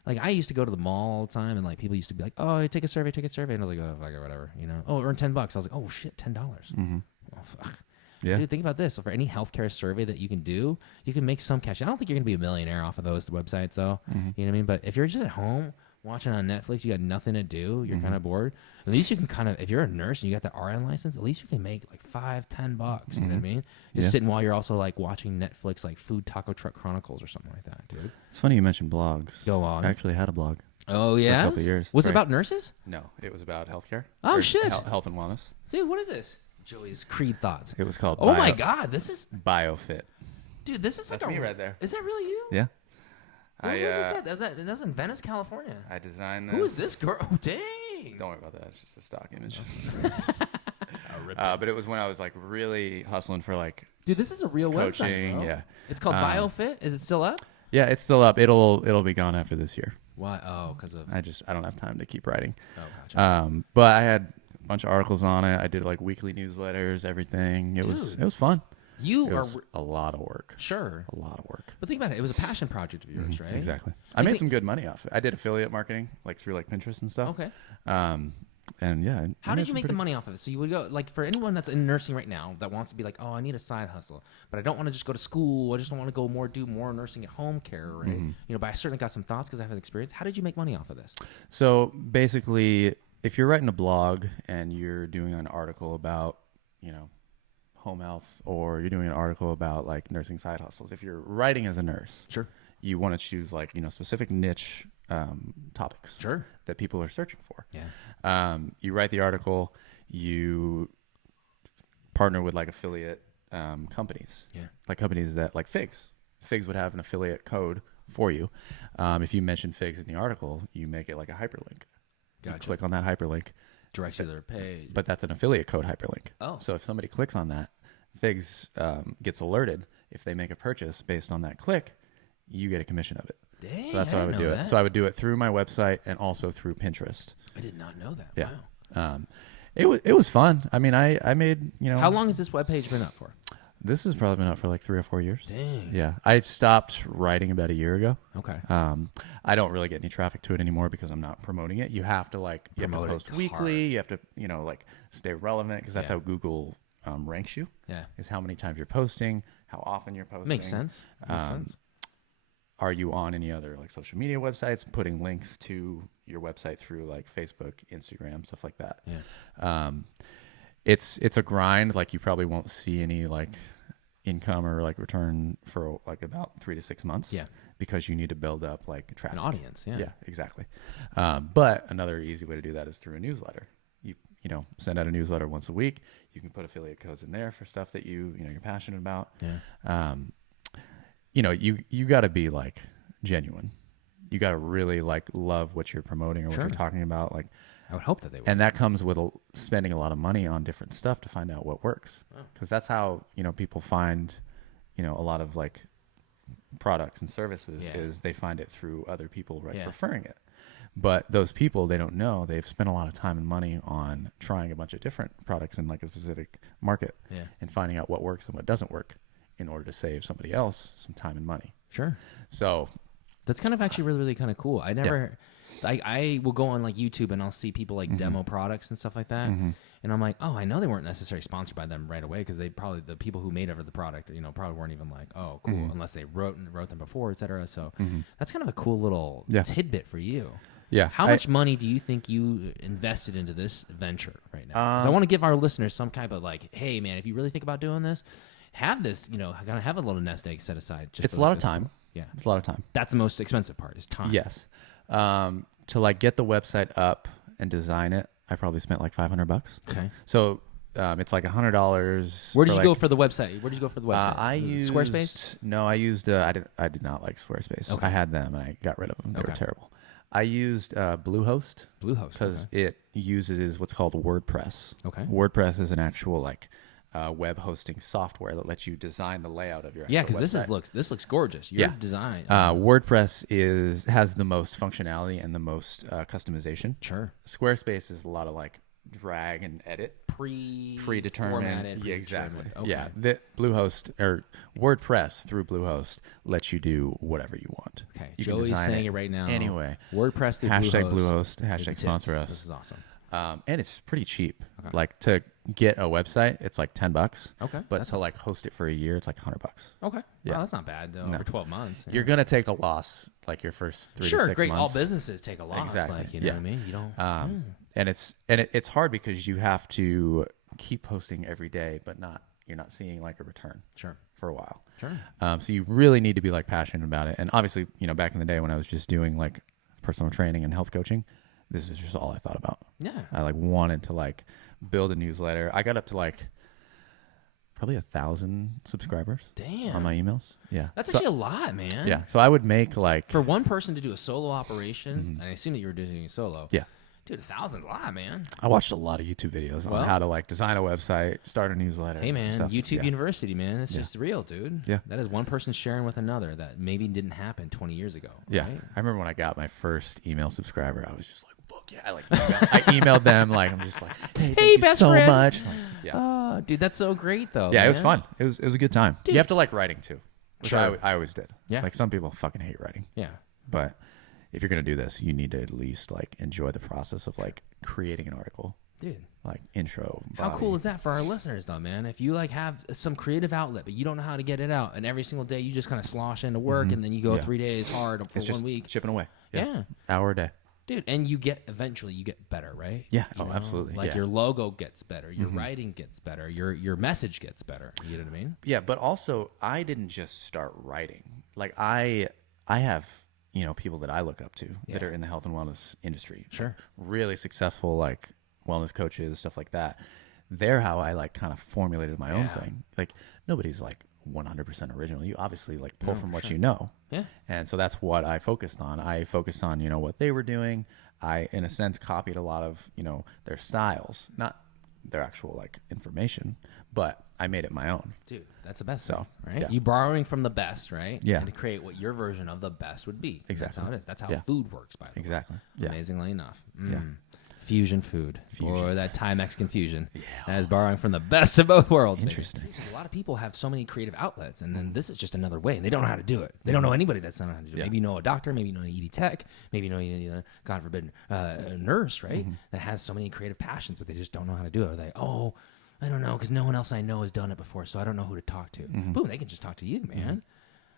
Like, I used to go to the mall all the time, and like people used to be like, "Oh, take a survey," and I was like, "Oh, fuck it, whatever," Oh, earn $10. I was like, "Oh shit, $10." Oh fuck. Yeah. Dude, think about this. So for any healthcare survey that you can do, you can make some cash. I don't think you're gonna be a millionaire off of those websites, though. You know what I mean? But if you're just at home watching on Netflix, you got nothing to do, you're kind of bored. At least you can kind of, if you're a nurse and you got the RN license, at least you can make like $5-10. You know what I mean? Just sitting while you're also like watching Netflix, like Food Taco Truck Chronicles or something like that, dude. It's funny you mentioned blogs. Go on. I actually had a blog. Oh yeah, For a couple of years. Was it Right. about nurses? No, it was about healthcare. Oh, Or shit. Health and wellness. Dude, what is this? Joey's Creed thoughts. It was called. Oh my God, this is, BioFit. dude, this is That's like me right there. Is that really you? Yeah. Where was this at? That's in Venice, California. I designed this. Who is this girl? Oh, dang. Don't worry about that. It's just a stock image. But it was when I was like really hustling for like Dude, this is a real coaching. website, bro. Yeah. It's called BioFit. Is it still up? Yeah, it's still up. It'll be gone after this year. Why? Oh, because of. I don't have time to keep writing. Oh, gotcha. But I had a bunch of articles on it. I did like weekly newsletters, everything. It was fun. It was a lot of work. Sure. A lot of work. But think about it. It was a passion project of yours, right? Exactly. I made some good money off it. I did affiliate marketing, like through like Pinterest and stuff. Okay. And yeah. How did you make the money off of it? So you would go, like, for anyone that's in nursing right now that wants to be like, oh, I need a side hustle, but I don't want to just go to school. I just don't want to go do more nursing at home care, right? But I certainly got some thoughts because I have experience. How did you make money off of this? So basically, if you're writing a blog and you're doing an article about, home health, or you're doing an article about like nursing side hustles, if you're writing as a nurse, Sure, you want to choose like, specific niche topics Sure. that people are searching for. Yeah. You write the article, you partner with like affiliate companies. Yeah. Like companies that like Figs. Figs would have an affiliate code for you. If you mention Figs in the article, you make it like a hyperlink. Gotcha. You click on that hyperlink. Directs you to their page. But that's an affiliate code hyperlink. Oh. So if somebody clicks on that, Figs gets alerted. If they make a purchase based on that click, you get a commission of it. Dang, So that's I how I didn't would do know it. that. So I would do it through my website and also through Pinterest. I did not know that. Yeah. Wow. It was fun. I mean, I made, How long has this webpage been up for? This has probably been up for like 3 or 4 years. Dang. Yeah. I stopped writing about a year ago. Okay. I don't really get any traffic to it anymore because I'm not promoting it. You have to Promote it post hard. weekly. You have to, like stay relevant because that's Yeah. how Google ranks you. Yeah. Is how many times you're posting, how often you're posting. Makes sense. Makes sense. Are you on any other like social media websites, putting links to your website through like Facebook, Instagram, stuff like that? Yeah. It's a grind. Like you probably won't see any like income or like return for like about 3 to 6 months. Yeah. Because you need to build up like traffic. An audience. Yeah. Yeah, exactly. But another easy way to do that is through a newsletter. You know, send out a newsletter once a week. You can put affiliate codes in there for stuff that you're passionate about. Yeah. You got to be like genuine. You got to really like love what you're promoting or what Sure. you're talking about. Like, I would hope that they would. and that comes with spending a lot of money on different stuff to find out what works. Because that's how people find a lot of like products and services Yeah. is they find it through other people Yeah. preferring it. But those people, they don't know. They've spent a lot of time and money on trying a bunch of different products in like a specific market Yeah. and finding out what works and what doesn't work in order to save somebody else some time and money. Sure. So That's kind of actually really, really kind of cool. I never, I will go on like YouTube and I'll see people like demo products and stuff like that. And I'm like, oh, I know they weren't necessarily sponsored by them right away because they probably, the people who made over the product, probably weren't even like, oh, cool, unless they wrote them before, et cetera. So that's kind of a cool little tidbit for you. yeah. How much money do you think you invested into this venture right now? Because I want to give our listeners some kind of like, hey, man, if you really think about doing this, have this, gotta have a little nest egg set aside. Just It's for a lot like of this. time. Yeah. It's a lot of time. That's the most expensive part is time. Yes. To like get the website up and design it, I probably spent like $500. Okay. So it's like $100. Where did you go for the website? Where did you go for the website? I Was it used Squarespace. No, I used. I did not like Squarespace. Okay. I had them and I got rid of them. They were Okay. terrible. I used Bluehost. Bluehost. Because it uses what's called WordPress. Okay. WordPress is an actual like web hosting software that lets you design the layout of your Yeah, actual because website. this looks gorgeous. Your Yeah. design. WordPress has the most functionality and the most customization. Sure. Squarespace is a lot of like drag and edit. Predetermined. Formatted, Yeah, exactly. predetermined. Okay. Yeah, the Bluehost or WordPress through Bluehost lets you do whatever you want. Okay. You can Joey's design saying it right now. Anyway, WordPress through hashtag Bluehost. Bluehost, hashtag is sponsor it. us. This is awesome. And it's pretty cheap. Okay. Like to get a website, it's like $10. Okay. But That's to like host it for a year, it's like $100. Okay. Yeah. Well, that's not bad though. No. Over 12 months. You're gonna take a loss like your first 3 to 6 great. months. All businesses take a loss. Exactly. Like, you know Yeah. what I mean? You don't. And it's hard because you have to keep posting every day, but you're not seeing like a return Sure. for a while. Sure. So you really need to be like passionate about it. And obviously, back in the day when I was just doing like personal training and health coaching, this is just all I thought about. Yeah. I like wanted to like build a newsletter. I got up to like probably 1,000 subscribers Damn. on my emails. Yeah. That's So- actually a lot, man. yeah. So I would make like, For one person to do a solo operation, and I assume that you were doing it solo. yeah. Dude, 1,000 is a lot, man. I watched a lot of YouTube videos Well- on how to like design a website, start a newsletter. Hey, man, stuff. YouTube Yeah. University, man. It's just real, dude. Yeah. That is one person sharing with another that maybe didn't happen 20 years ago. Yeah. Right? I remember when I got my first email subscriber, I was just like, fuck yeah. I emailed them. Like, I'm just like, hey, thank you best so friend. much. Like, yeah. Oh, dude, that's so great, though. Yeah, it was man. fun. It was a good time. Dude. You have to like writing too, which Sure. I always did. Yeah. Like some people fucking hate writing, Yeah. but if you're going to do this, you need to at least like enjoy the process of like creating an article, Dude. like intro. How body. cool is that for our listeners, though, man? If you like have some creative outlet, but you don't know how to get it out, and every single day you just kind of slosh into work, and then you go Yeah. 3 days hard for It's just 1 week. chipping away. Yeah. Hour a day. Dude, and eventually you get better, right? Yeah. You know? Absolutely. Like yeah. your logo gets better, your writing gets better, your message gets better. You know what I mean? Yeah, but also I didn't just start writing. Like I I have, people that I look up to that are in the health and wellness industry. Sure. Really successful, like wellness coaches, stuff like that. They're how I like kind of formulated my own thing. Like nobody's like 100% original. You obviously like pull from what you know. Yeah. And so that's what I focused on. I focused on, what they were doing. I, in a sense, copied a lot of, their styles, not their actual like information, but I made it my own. Dude, that's the best. So, right? yeah. You borrowing from the best, right? Yeah. And to create what your version of the best would be. Exactly. That's how it is. That's how Yeah. food works, by the way. Exactly. Yeah. Amazingly enough. Yeah. Fusion food. Fusion. Or that Thai Mexican fusion. Yeah. That is borrowing from the best of both worlds. Interesting. A lot of people have so many creative outlets, and then this is just another way, and they don't know how to do it. They don't know anybody that's not know how to do it. Yeah. Maybe you know a doctor, maybe you know an ED tech, maybe you know a, God forbid, a nurse, right? That has so many creative passions, but they just don't know how to do it. Or they, I don't know, because no one else I know has done it before, so I don't know who to talk to. Boom, they can just talk to you, man.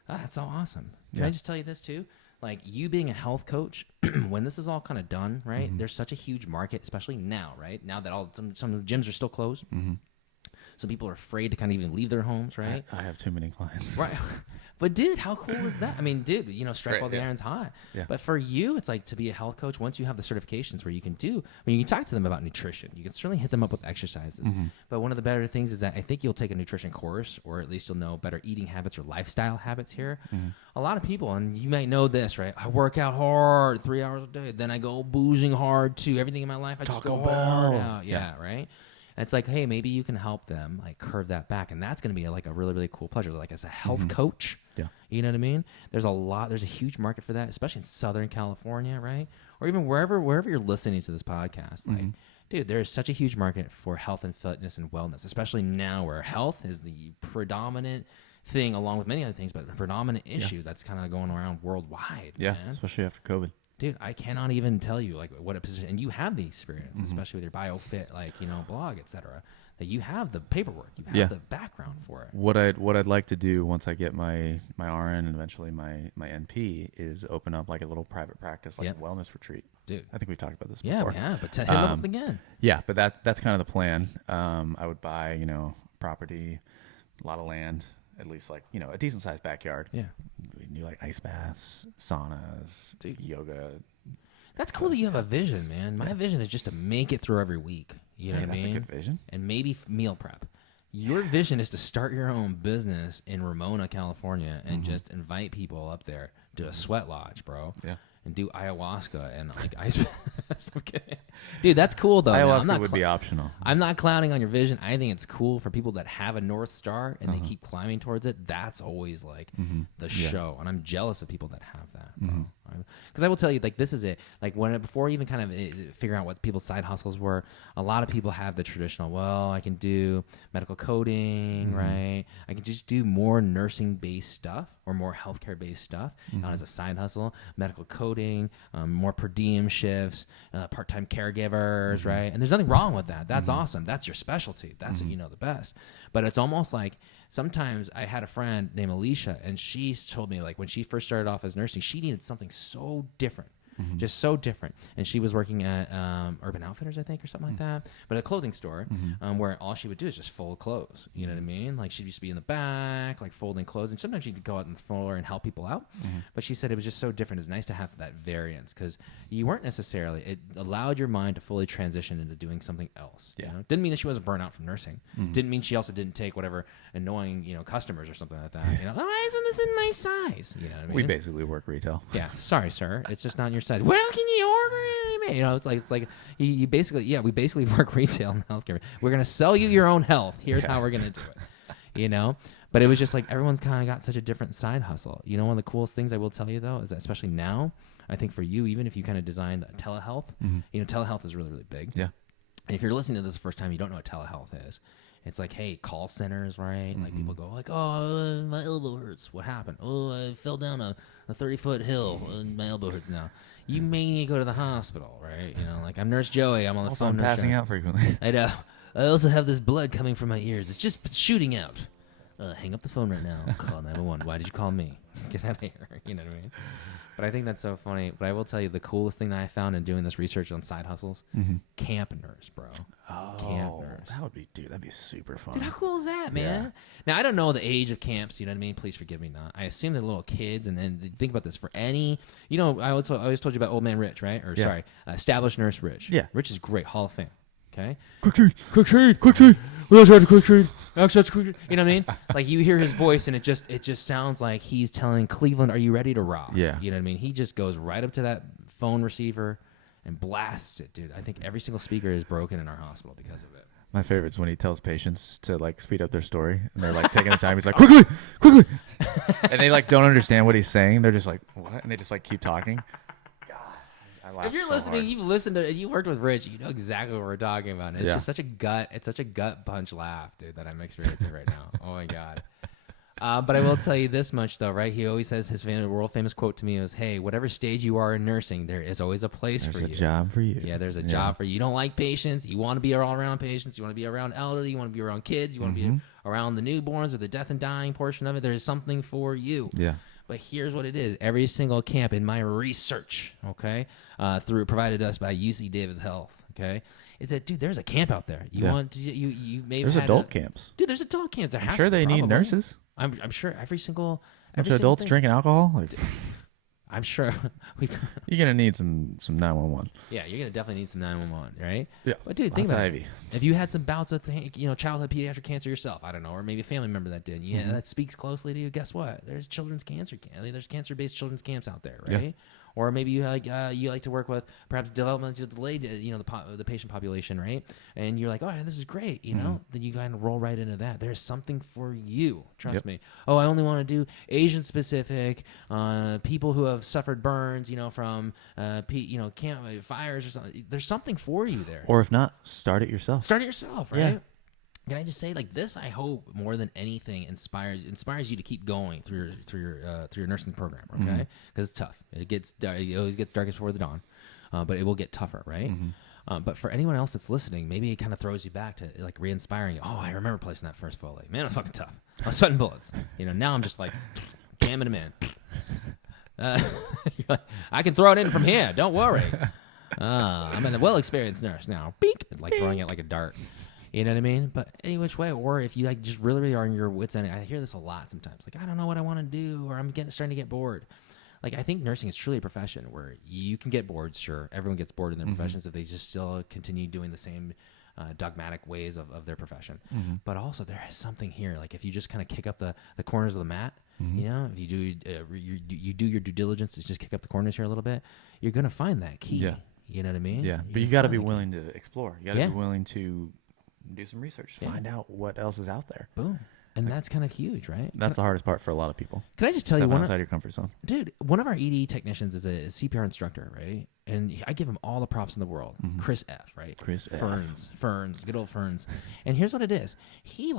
That's all awesome. Can I just tell you this too? Like you being a health coach, when this is all kind of done, right? There's such a huge market, especially now, right? Now that some of the gyms are still closed. Some people are afraid to kind of even leave their homes, right? I have too many clients. Right. But dude, how cool is that? I mean, dude, strike Great, while the yeah. iron's hot. Yeah. But for you, it's like to be a health coach, once you have the certifications where you can you can talk to them about nutrition. You can certainly hit them up with exercises. But one of the better things is that I think you'll take a nutrition course, or at least you'll know better eating habits or lifestyle habits here. A lot of people, and you might know this, right? I work out hard 3 hours a day. Then I go boozing hard too. Everything in my life, I just go hard out. Yeah, right? And it's like, hey, maybe you can help them like curve that back. And that's going to be like a really, really cool pleasure. Like as a health coach, you know what I mean? There's a huge market for that, especially in Southern California, right? Or even wherever you're listening to this podcast. Like, dude, there is such a huge market for health and fitness and wellness, especially now where health is the predominant thing, along with many other things, but the predominant issue that's kind of going around worldwide. Yeah, man. especially after COVID. Dude, I cannot even tell you like what a position, and you have the experience, especially with your BioFit, like blog, etc. That you have the paperwork, you have the background for it. What I'd like to do once I get my RN and eventually my NP is open up like a little private practice, like a wellness retreat. Dude, I think we talked about this yeah, before. we have, but hit them up again. Yeah, but that's kind of the plan. I would buy property, a lot of land, at least like a decent sized backyard. Yeah. We do like ice baths, saunas, Dude. yoga. That's cool that you have a vision, man. My vision is just to make it through every week. You know what I mean? That's a good vision. And maybe meal prep. Your vision is to start your own business in Ramona, California, and just invite people up there to a sweat lodge, bro. Yeah. And do ayahuasca and like ice baths. I'm kidding. Dude, that's cool though. Ayahuasca would be optional. I'm not clowning on your vision. I think it's cool for people that have a North Star and they keep climbing towards it. That's always like the show. And I'm jealous of people that have that. Because I will tell you, like, this is it. Like, before I even kind of figure out what people's side hustles were, a lot of people have the traditional, well, I can do medical coding, right? I can just do more nursing-based stuff or more healthcare-based stuff as a side hustle, medical coding, more per diem shifts, part-time caregivers, right? And there's nothing wrong with that. That's awesome. That's your specialty. That's what you know the best. But it's almost like sometimes I had a friend named Alicia, and she told me, like, when she first started off as nursing, she needed something so different. Just so different. And she was working at Urban Outfitters, I think, or something like that, but a clothing store where all she would do is just fold clothes. You know what I mean? Like, she used to be in the back, like folding clothes, and sometimes she'd go out on the floor and help people out. But she said it was just so different. It's nice to have that variance because you weren't necessarily, it allowed your mind to fully transition into doing something else. Yeah. You know? Didn't mean that she wasn't burnt out from nursing. Didn't mean she also didn't take whatever annoying, customers or something like that. Why isn't this in my size? You know what I mean? We basically work retail. Yeah, sorry, sir. It's just not your size. Well, can you order it? It's like you basically, we basically work retail in healthcare. We're gonna sell you your own health. Here's how we're gonna do it. But it was just like everyone's kind of got such a different side hustle. One of the coolest things I will tell you though is that especially now, I think for you, even if you kind of designed telehealth, telehealth is really, really big. Yeah. And if you're listening to this the first time, you don't know what telehealth is. It's like, hey, call centers, right? Like people go like, oh, my elbow hurts. What happened? Oh, I fell down a 30-foot hill and my elbow hurts now. You may need to go to the hospital, right? Like I'm Nurse Joey. I'm on the Also, phone. I'm passing out frequently. I know. I also have this blood coming from my ears. It's just shooting out. Hang up the phone right now. Call 911. Why did you call me? Get out of here. You know what I mean? But I think that's so funny. But I will tell you the coolest thing that I found in doing this research on side hustles, camp nurse, bro. Camp nurse. That'd be super fun. Dude, how cool is that, man? Yeah. Now, I don't know the age of camps, you know what I mean? Please forgive me not. I assume they're little kids, and then think about this. For any, you know, I always told you about Old Man Rich, right? Or, sorry, Established Nurse Rich. Yeah. Rich is great, Hall of Fame, okay? Quick trade. We also have to quick trade. Access quick trade. You know what I mean? Like, you hear his voice, and it just sounds like he's telling Cleveland, are you ready to rock? Yeah. You know what I mean? He just goes right up to that phone receiver and blasts it, dude. I think every single speaker is broken in our hospital because of it. My favorite's when he tells patients to like speed up their story, and they're like taking their time. He's like, quickly, and they like don't understand what he's saying. They're just like, what? And they just like keep talking. God, I laugh if you're so listening, hard. you've listened to, you worked with Rich, you know exactly what we're talking about. And it's Yeah. just such a gut punch laugh, dude, that I'm experiencing right now. Oh my god. But I will tell you this much, though, right? He always says his world famous quote to me is, "Hey, whatever stage you are in nursing, there is always a place for you. There's a job for you. Yeah, there's a job for you. You don't like patients. You want to be all around patients. You want to be around elderly. You want to be around kids. You want to be around the newborns or the death and dying portion of it. There is something for you." Yeah. But here's what it is. Every single camp in my research, okay, provided us by UC Davis Health, okay, is that, dude, there's a camp out there. You want to, you maybe There's adult camps. Dude, there's adult camps. I'm sure they need nurses. I'm sure every single Adults thing. drinking alcohol. Like, I'm sure you're gonna need some 911. Yeah, you're gonna definitely need some 911, right? Yeah. But dude, think about IV. it. If you had some bouts with childhood pediatric cancer yourself, I don't know, or maybe a family member that did, that speaks closely to you. Guess what? There's children's cancer. There's cancer-based children's camps out there, right? Yeah. Or maybe you like to work with perhaps developmentally delayed, the patient population, right? And you're like, oh, this is great, Then you kind of roll right into that. There's something for you. Trust me. Oh, I only want to do Asian-specific people who have suffered burns, from camp fires or something. There's something for you there. Or if not, start it yourself. Start it yourself, right? Yeah. Can I just say, like, this? I hope more than anything inspires you to keep going through your nursing program, okay? Because it's tough. It always gets darkest before the dawn, but it will get tougher, right? But for anyone else that's listening, maybe it kind of throws you back to like re-inspiring you. Oh, I remember placing that first Foley. Man, it was fucking tough. I was sweating bullets. Now I'm just like jamming them in. You're like, I can throw it in from here. Don't worry. I'm a well-experienced nurse now. Beep, like throwing it like a dart. You know what I mean? But any which way, or if you like just really are in your wits' end, I hear this a lot sometimes. Like, I don't know what I want to do, or I'm starting to get bored. Like, I think nursing is truly a profession where you can get bored. Sure, everyone gets bored in their professions if they just still continue doing the same dogmatic ways of their profession. But also, there is something here. Like, if you just kind of kick up the corners of the mat, if you do you do your due diligence to just kick up the corners here a little bit, you're gonna find that key. Yeah. You know what I mean? Yeah, but you got to be willing to explore. You got to be willing to do some research, find out what else is out there. Boom. And that's kind of huge, right? That's the hardest part for a lot of people. Can I just tell Step you, outside your comfort zone. Dude, one of our ED technicians is a CPR instructor, right? And I give him all the props in the world. Chris F, right? Chris F. Ferns, good old Ferns. And here's what it is. He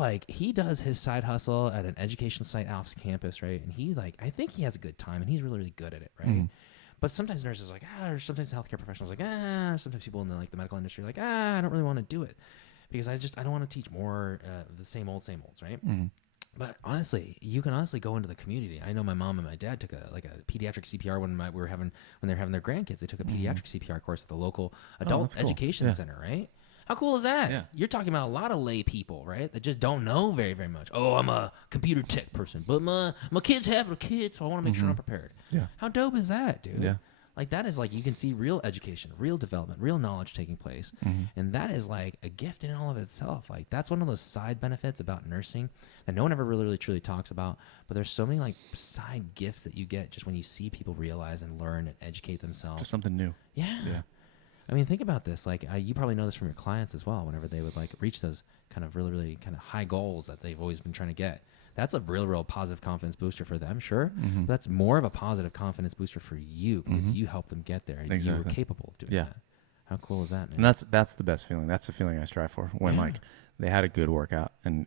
does his side hustle at an education site off campus, right? And I think he has a good time, and he's really, really good at it, right? But sometimes nurses are like, or sometimes healthcare professionals are like, sometimes people in the medical industry are like, I don't really want to do it because I don't want to teach more the same olds, right? But honestly, you can go into the community. I know my mom and my dad took a pediatric CPR when they were having their grandkids. They took a pediatric CPR course at the local adult education center, right? How cool is that? Yeah. You're talking about a lot of lay people, right? That just don't know very, very much. Oh, I'm a computer tech person, but my kids have a kid, so I want to make sure I'm prepared. Yeah. How dope is that, dude? Yeah. Like, that is like, you can see real education, real development, real knowledge taking place. And that is like a gift in all of itself. Like, that's one of those side benefits about nursing that no one ever really, really truly talks about. But there's so many like side gifts that you get just when you see people realize and learn and educate themselves. Just something new. Yeah. Yeah. I mean, think about this. Like, you probably know this from your clients as well. Whenever they would like reach those kind of really, really kind of high goals that they've always been trying to get, that's a real positive confidence booster for them, sure. But that's more of a positive confidence booster for you because you helped them get there and you were capable of doing that. How cool is that, man? And that's the best feeling. That's the feeling I strive for when like they had a good workout and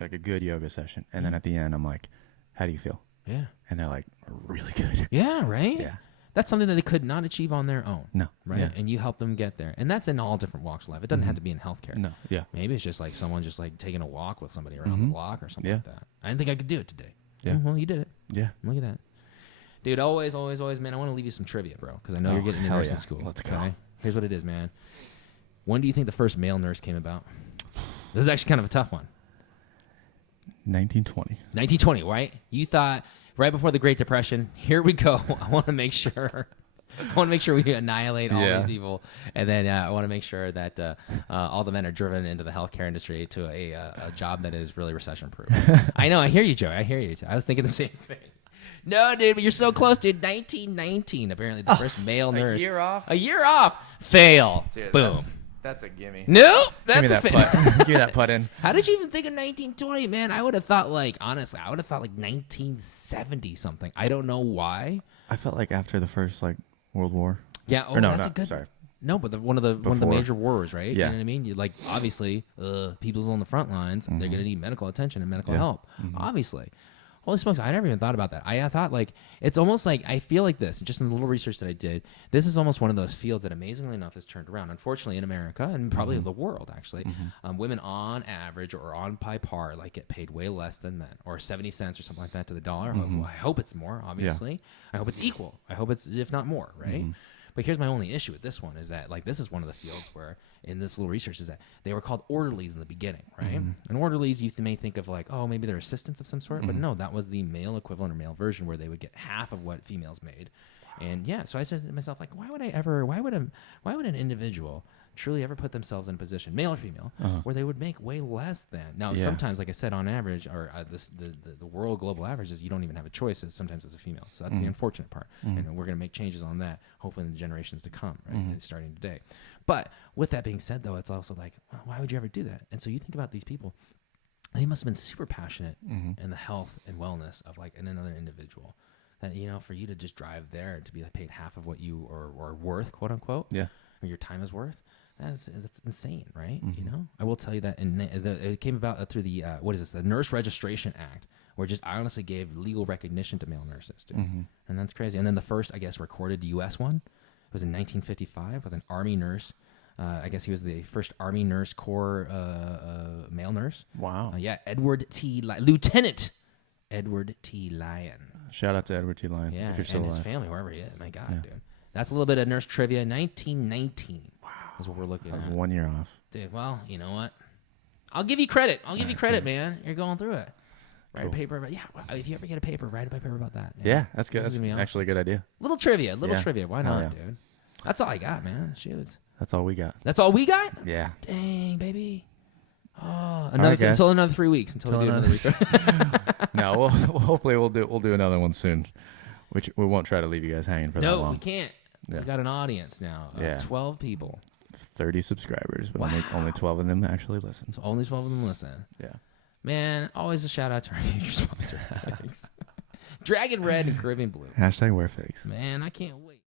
like a good yoga session, and then at the end I'm like, "How do you feel?" Yeah. And they're like, "Really good." Yeah. Right. Yeah. That's something that they could not achieve on their own. No. Right. Yeah. And you help them get there. And that's in all different walks of life. It doesn't have to be in healthcare. No. Yeah. Maybe it's just like someone just like taking a walk with somebody around the block or something like that. I didn't think I could do it today. Yeah. Well, you did it. Yeah. Look at that. Dude, always, man, I want to leave you some trivia, bro, because I know you're getting into nursing school. Let's go. Okay? Here's what it is, man. When do you think the first male nurse came about? This is actually kind of a tough one. 1920. 1920, right? You thought right before the Great Depression. Here we go. I want to make sure we annihilate all these people, and then I want to make sure that all the men are driven into the healthcare industry to a job that is really recession-proof. I know. I hear you, Joe. I was thinking the same thing. No, dude, but you're so close, dude. 1919, apparently the first male nurse. A year off? A year off. Fail. Dude, Boom. That's a gimme. Give No, me that's a that fail. putt. Give me that putt in. How did you even think of 1920, man? I would have thought honestly, I would have thought 1970 something. I don't know why. I felt like after the first World War. Yeah. Oh, Or no, that's a good. sorry. No, but one of the Before. major wars, right? Yeah. You know what I mean? You obviously, people's on the front lines. They're gonna need medical attention and medical help. Obviously. Holy smokes, I never even thought about that. I thought it's almost like I feel like this, just in the little research that I did, this is almost one of those fields that amazingly enough has turned around. Unfortunately, in America and probably the world, actually, women on average or on par get paid way less than men, or 70 cents or something like that to the dollar. I hope it's more, obviously. I hope it's equal. I hope it's, if not more, right? But here's my only issue with this one is that this is one of the fields where in this little research is that they were called orderlies in the beginning, right? And orderlies you may think of maybe they're assistants of some sort, but no, that was the male equivalent or male version where they would get half of what females made. And yeah, so I said to myself, why would an individual truly ever put themselves in a position, male or female, where they would make way less than? Now, sometimes, like I said, on average, or the world global average is you don't even have a choice. Sometimes as a female, so that's the unfortunate part. And we're going to make changes on that, hopefully in the generations to come, right? And starting today. But with that being said, though, it's also well, why would you ever do that? And so you think about these people. They must have been super passionate in the health and wellness of in another individual. That for you to just drive there to be paid half of what you are worth, quote unquote, or your time is worth. That's insane, right? I will tell you that it came about through the the Nurse Registration Act, where it just honestly gave legal recognition to male nurses, dude. And that's crazy. And then the first, I guess, recorded U.S. one was in 1955 with an Army nurse. I guess he was the first Army Nurse Corps male nurse. Wow. Lieutenant Edward T. Lyon. Shout out to Edward T. Lyon. Yeah, if you're still and alive. his family, wherever he is. My God, dude. That's a little bit of nurse trivia. 1919. Wow. Is what we're looking That at. was 1 year off. Dude, well, you know what? I'll give you credit. Man. You're going through it. Write a paper about if you ever get a paper, write a paper about that. Yeah, that's good. This is That's gonna be actually a good idea. Little trivia. Yeah. Why Hell not, yeah. dude? That's all I got, man. Shoot. That's all we got. That's all we got? Yeah. Dang, baby. Oh, right, guys. until another 3 weeks. Until we do another week. No, well, hopefully we'll do another one soon, which we won't try to leave you guys hanging for that long. No, we can't. Yeah. We've got an audience now of 12 people. 30 subscribers, but Wow. only 12 of them actually listen. So only 12 of them listen. Yeah. Man, always a shout out to our future sponsor. Thanks. Dragon Red and Caribbean Blue. Hashtag wear fakes. Man, I can't wait.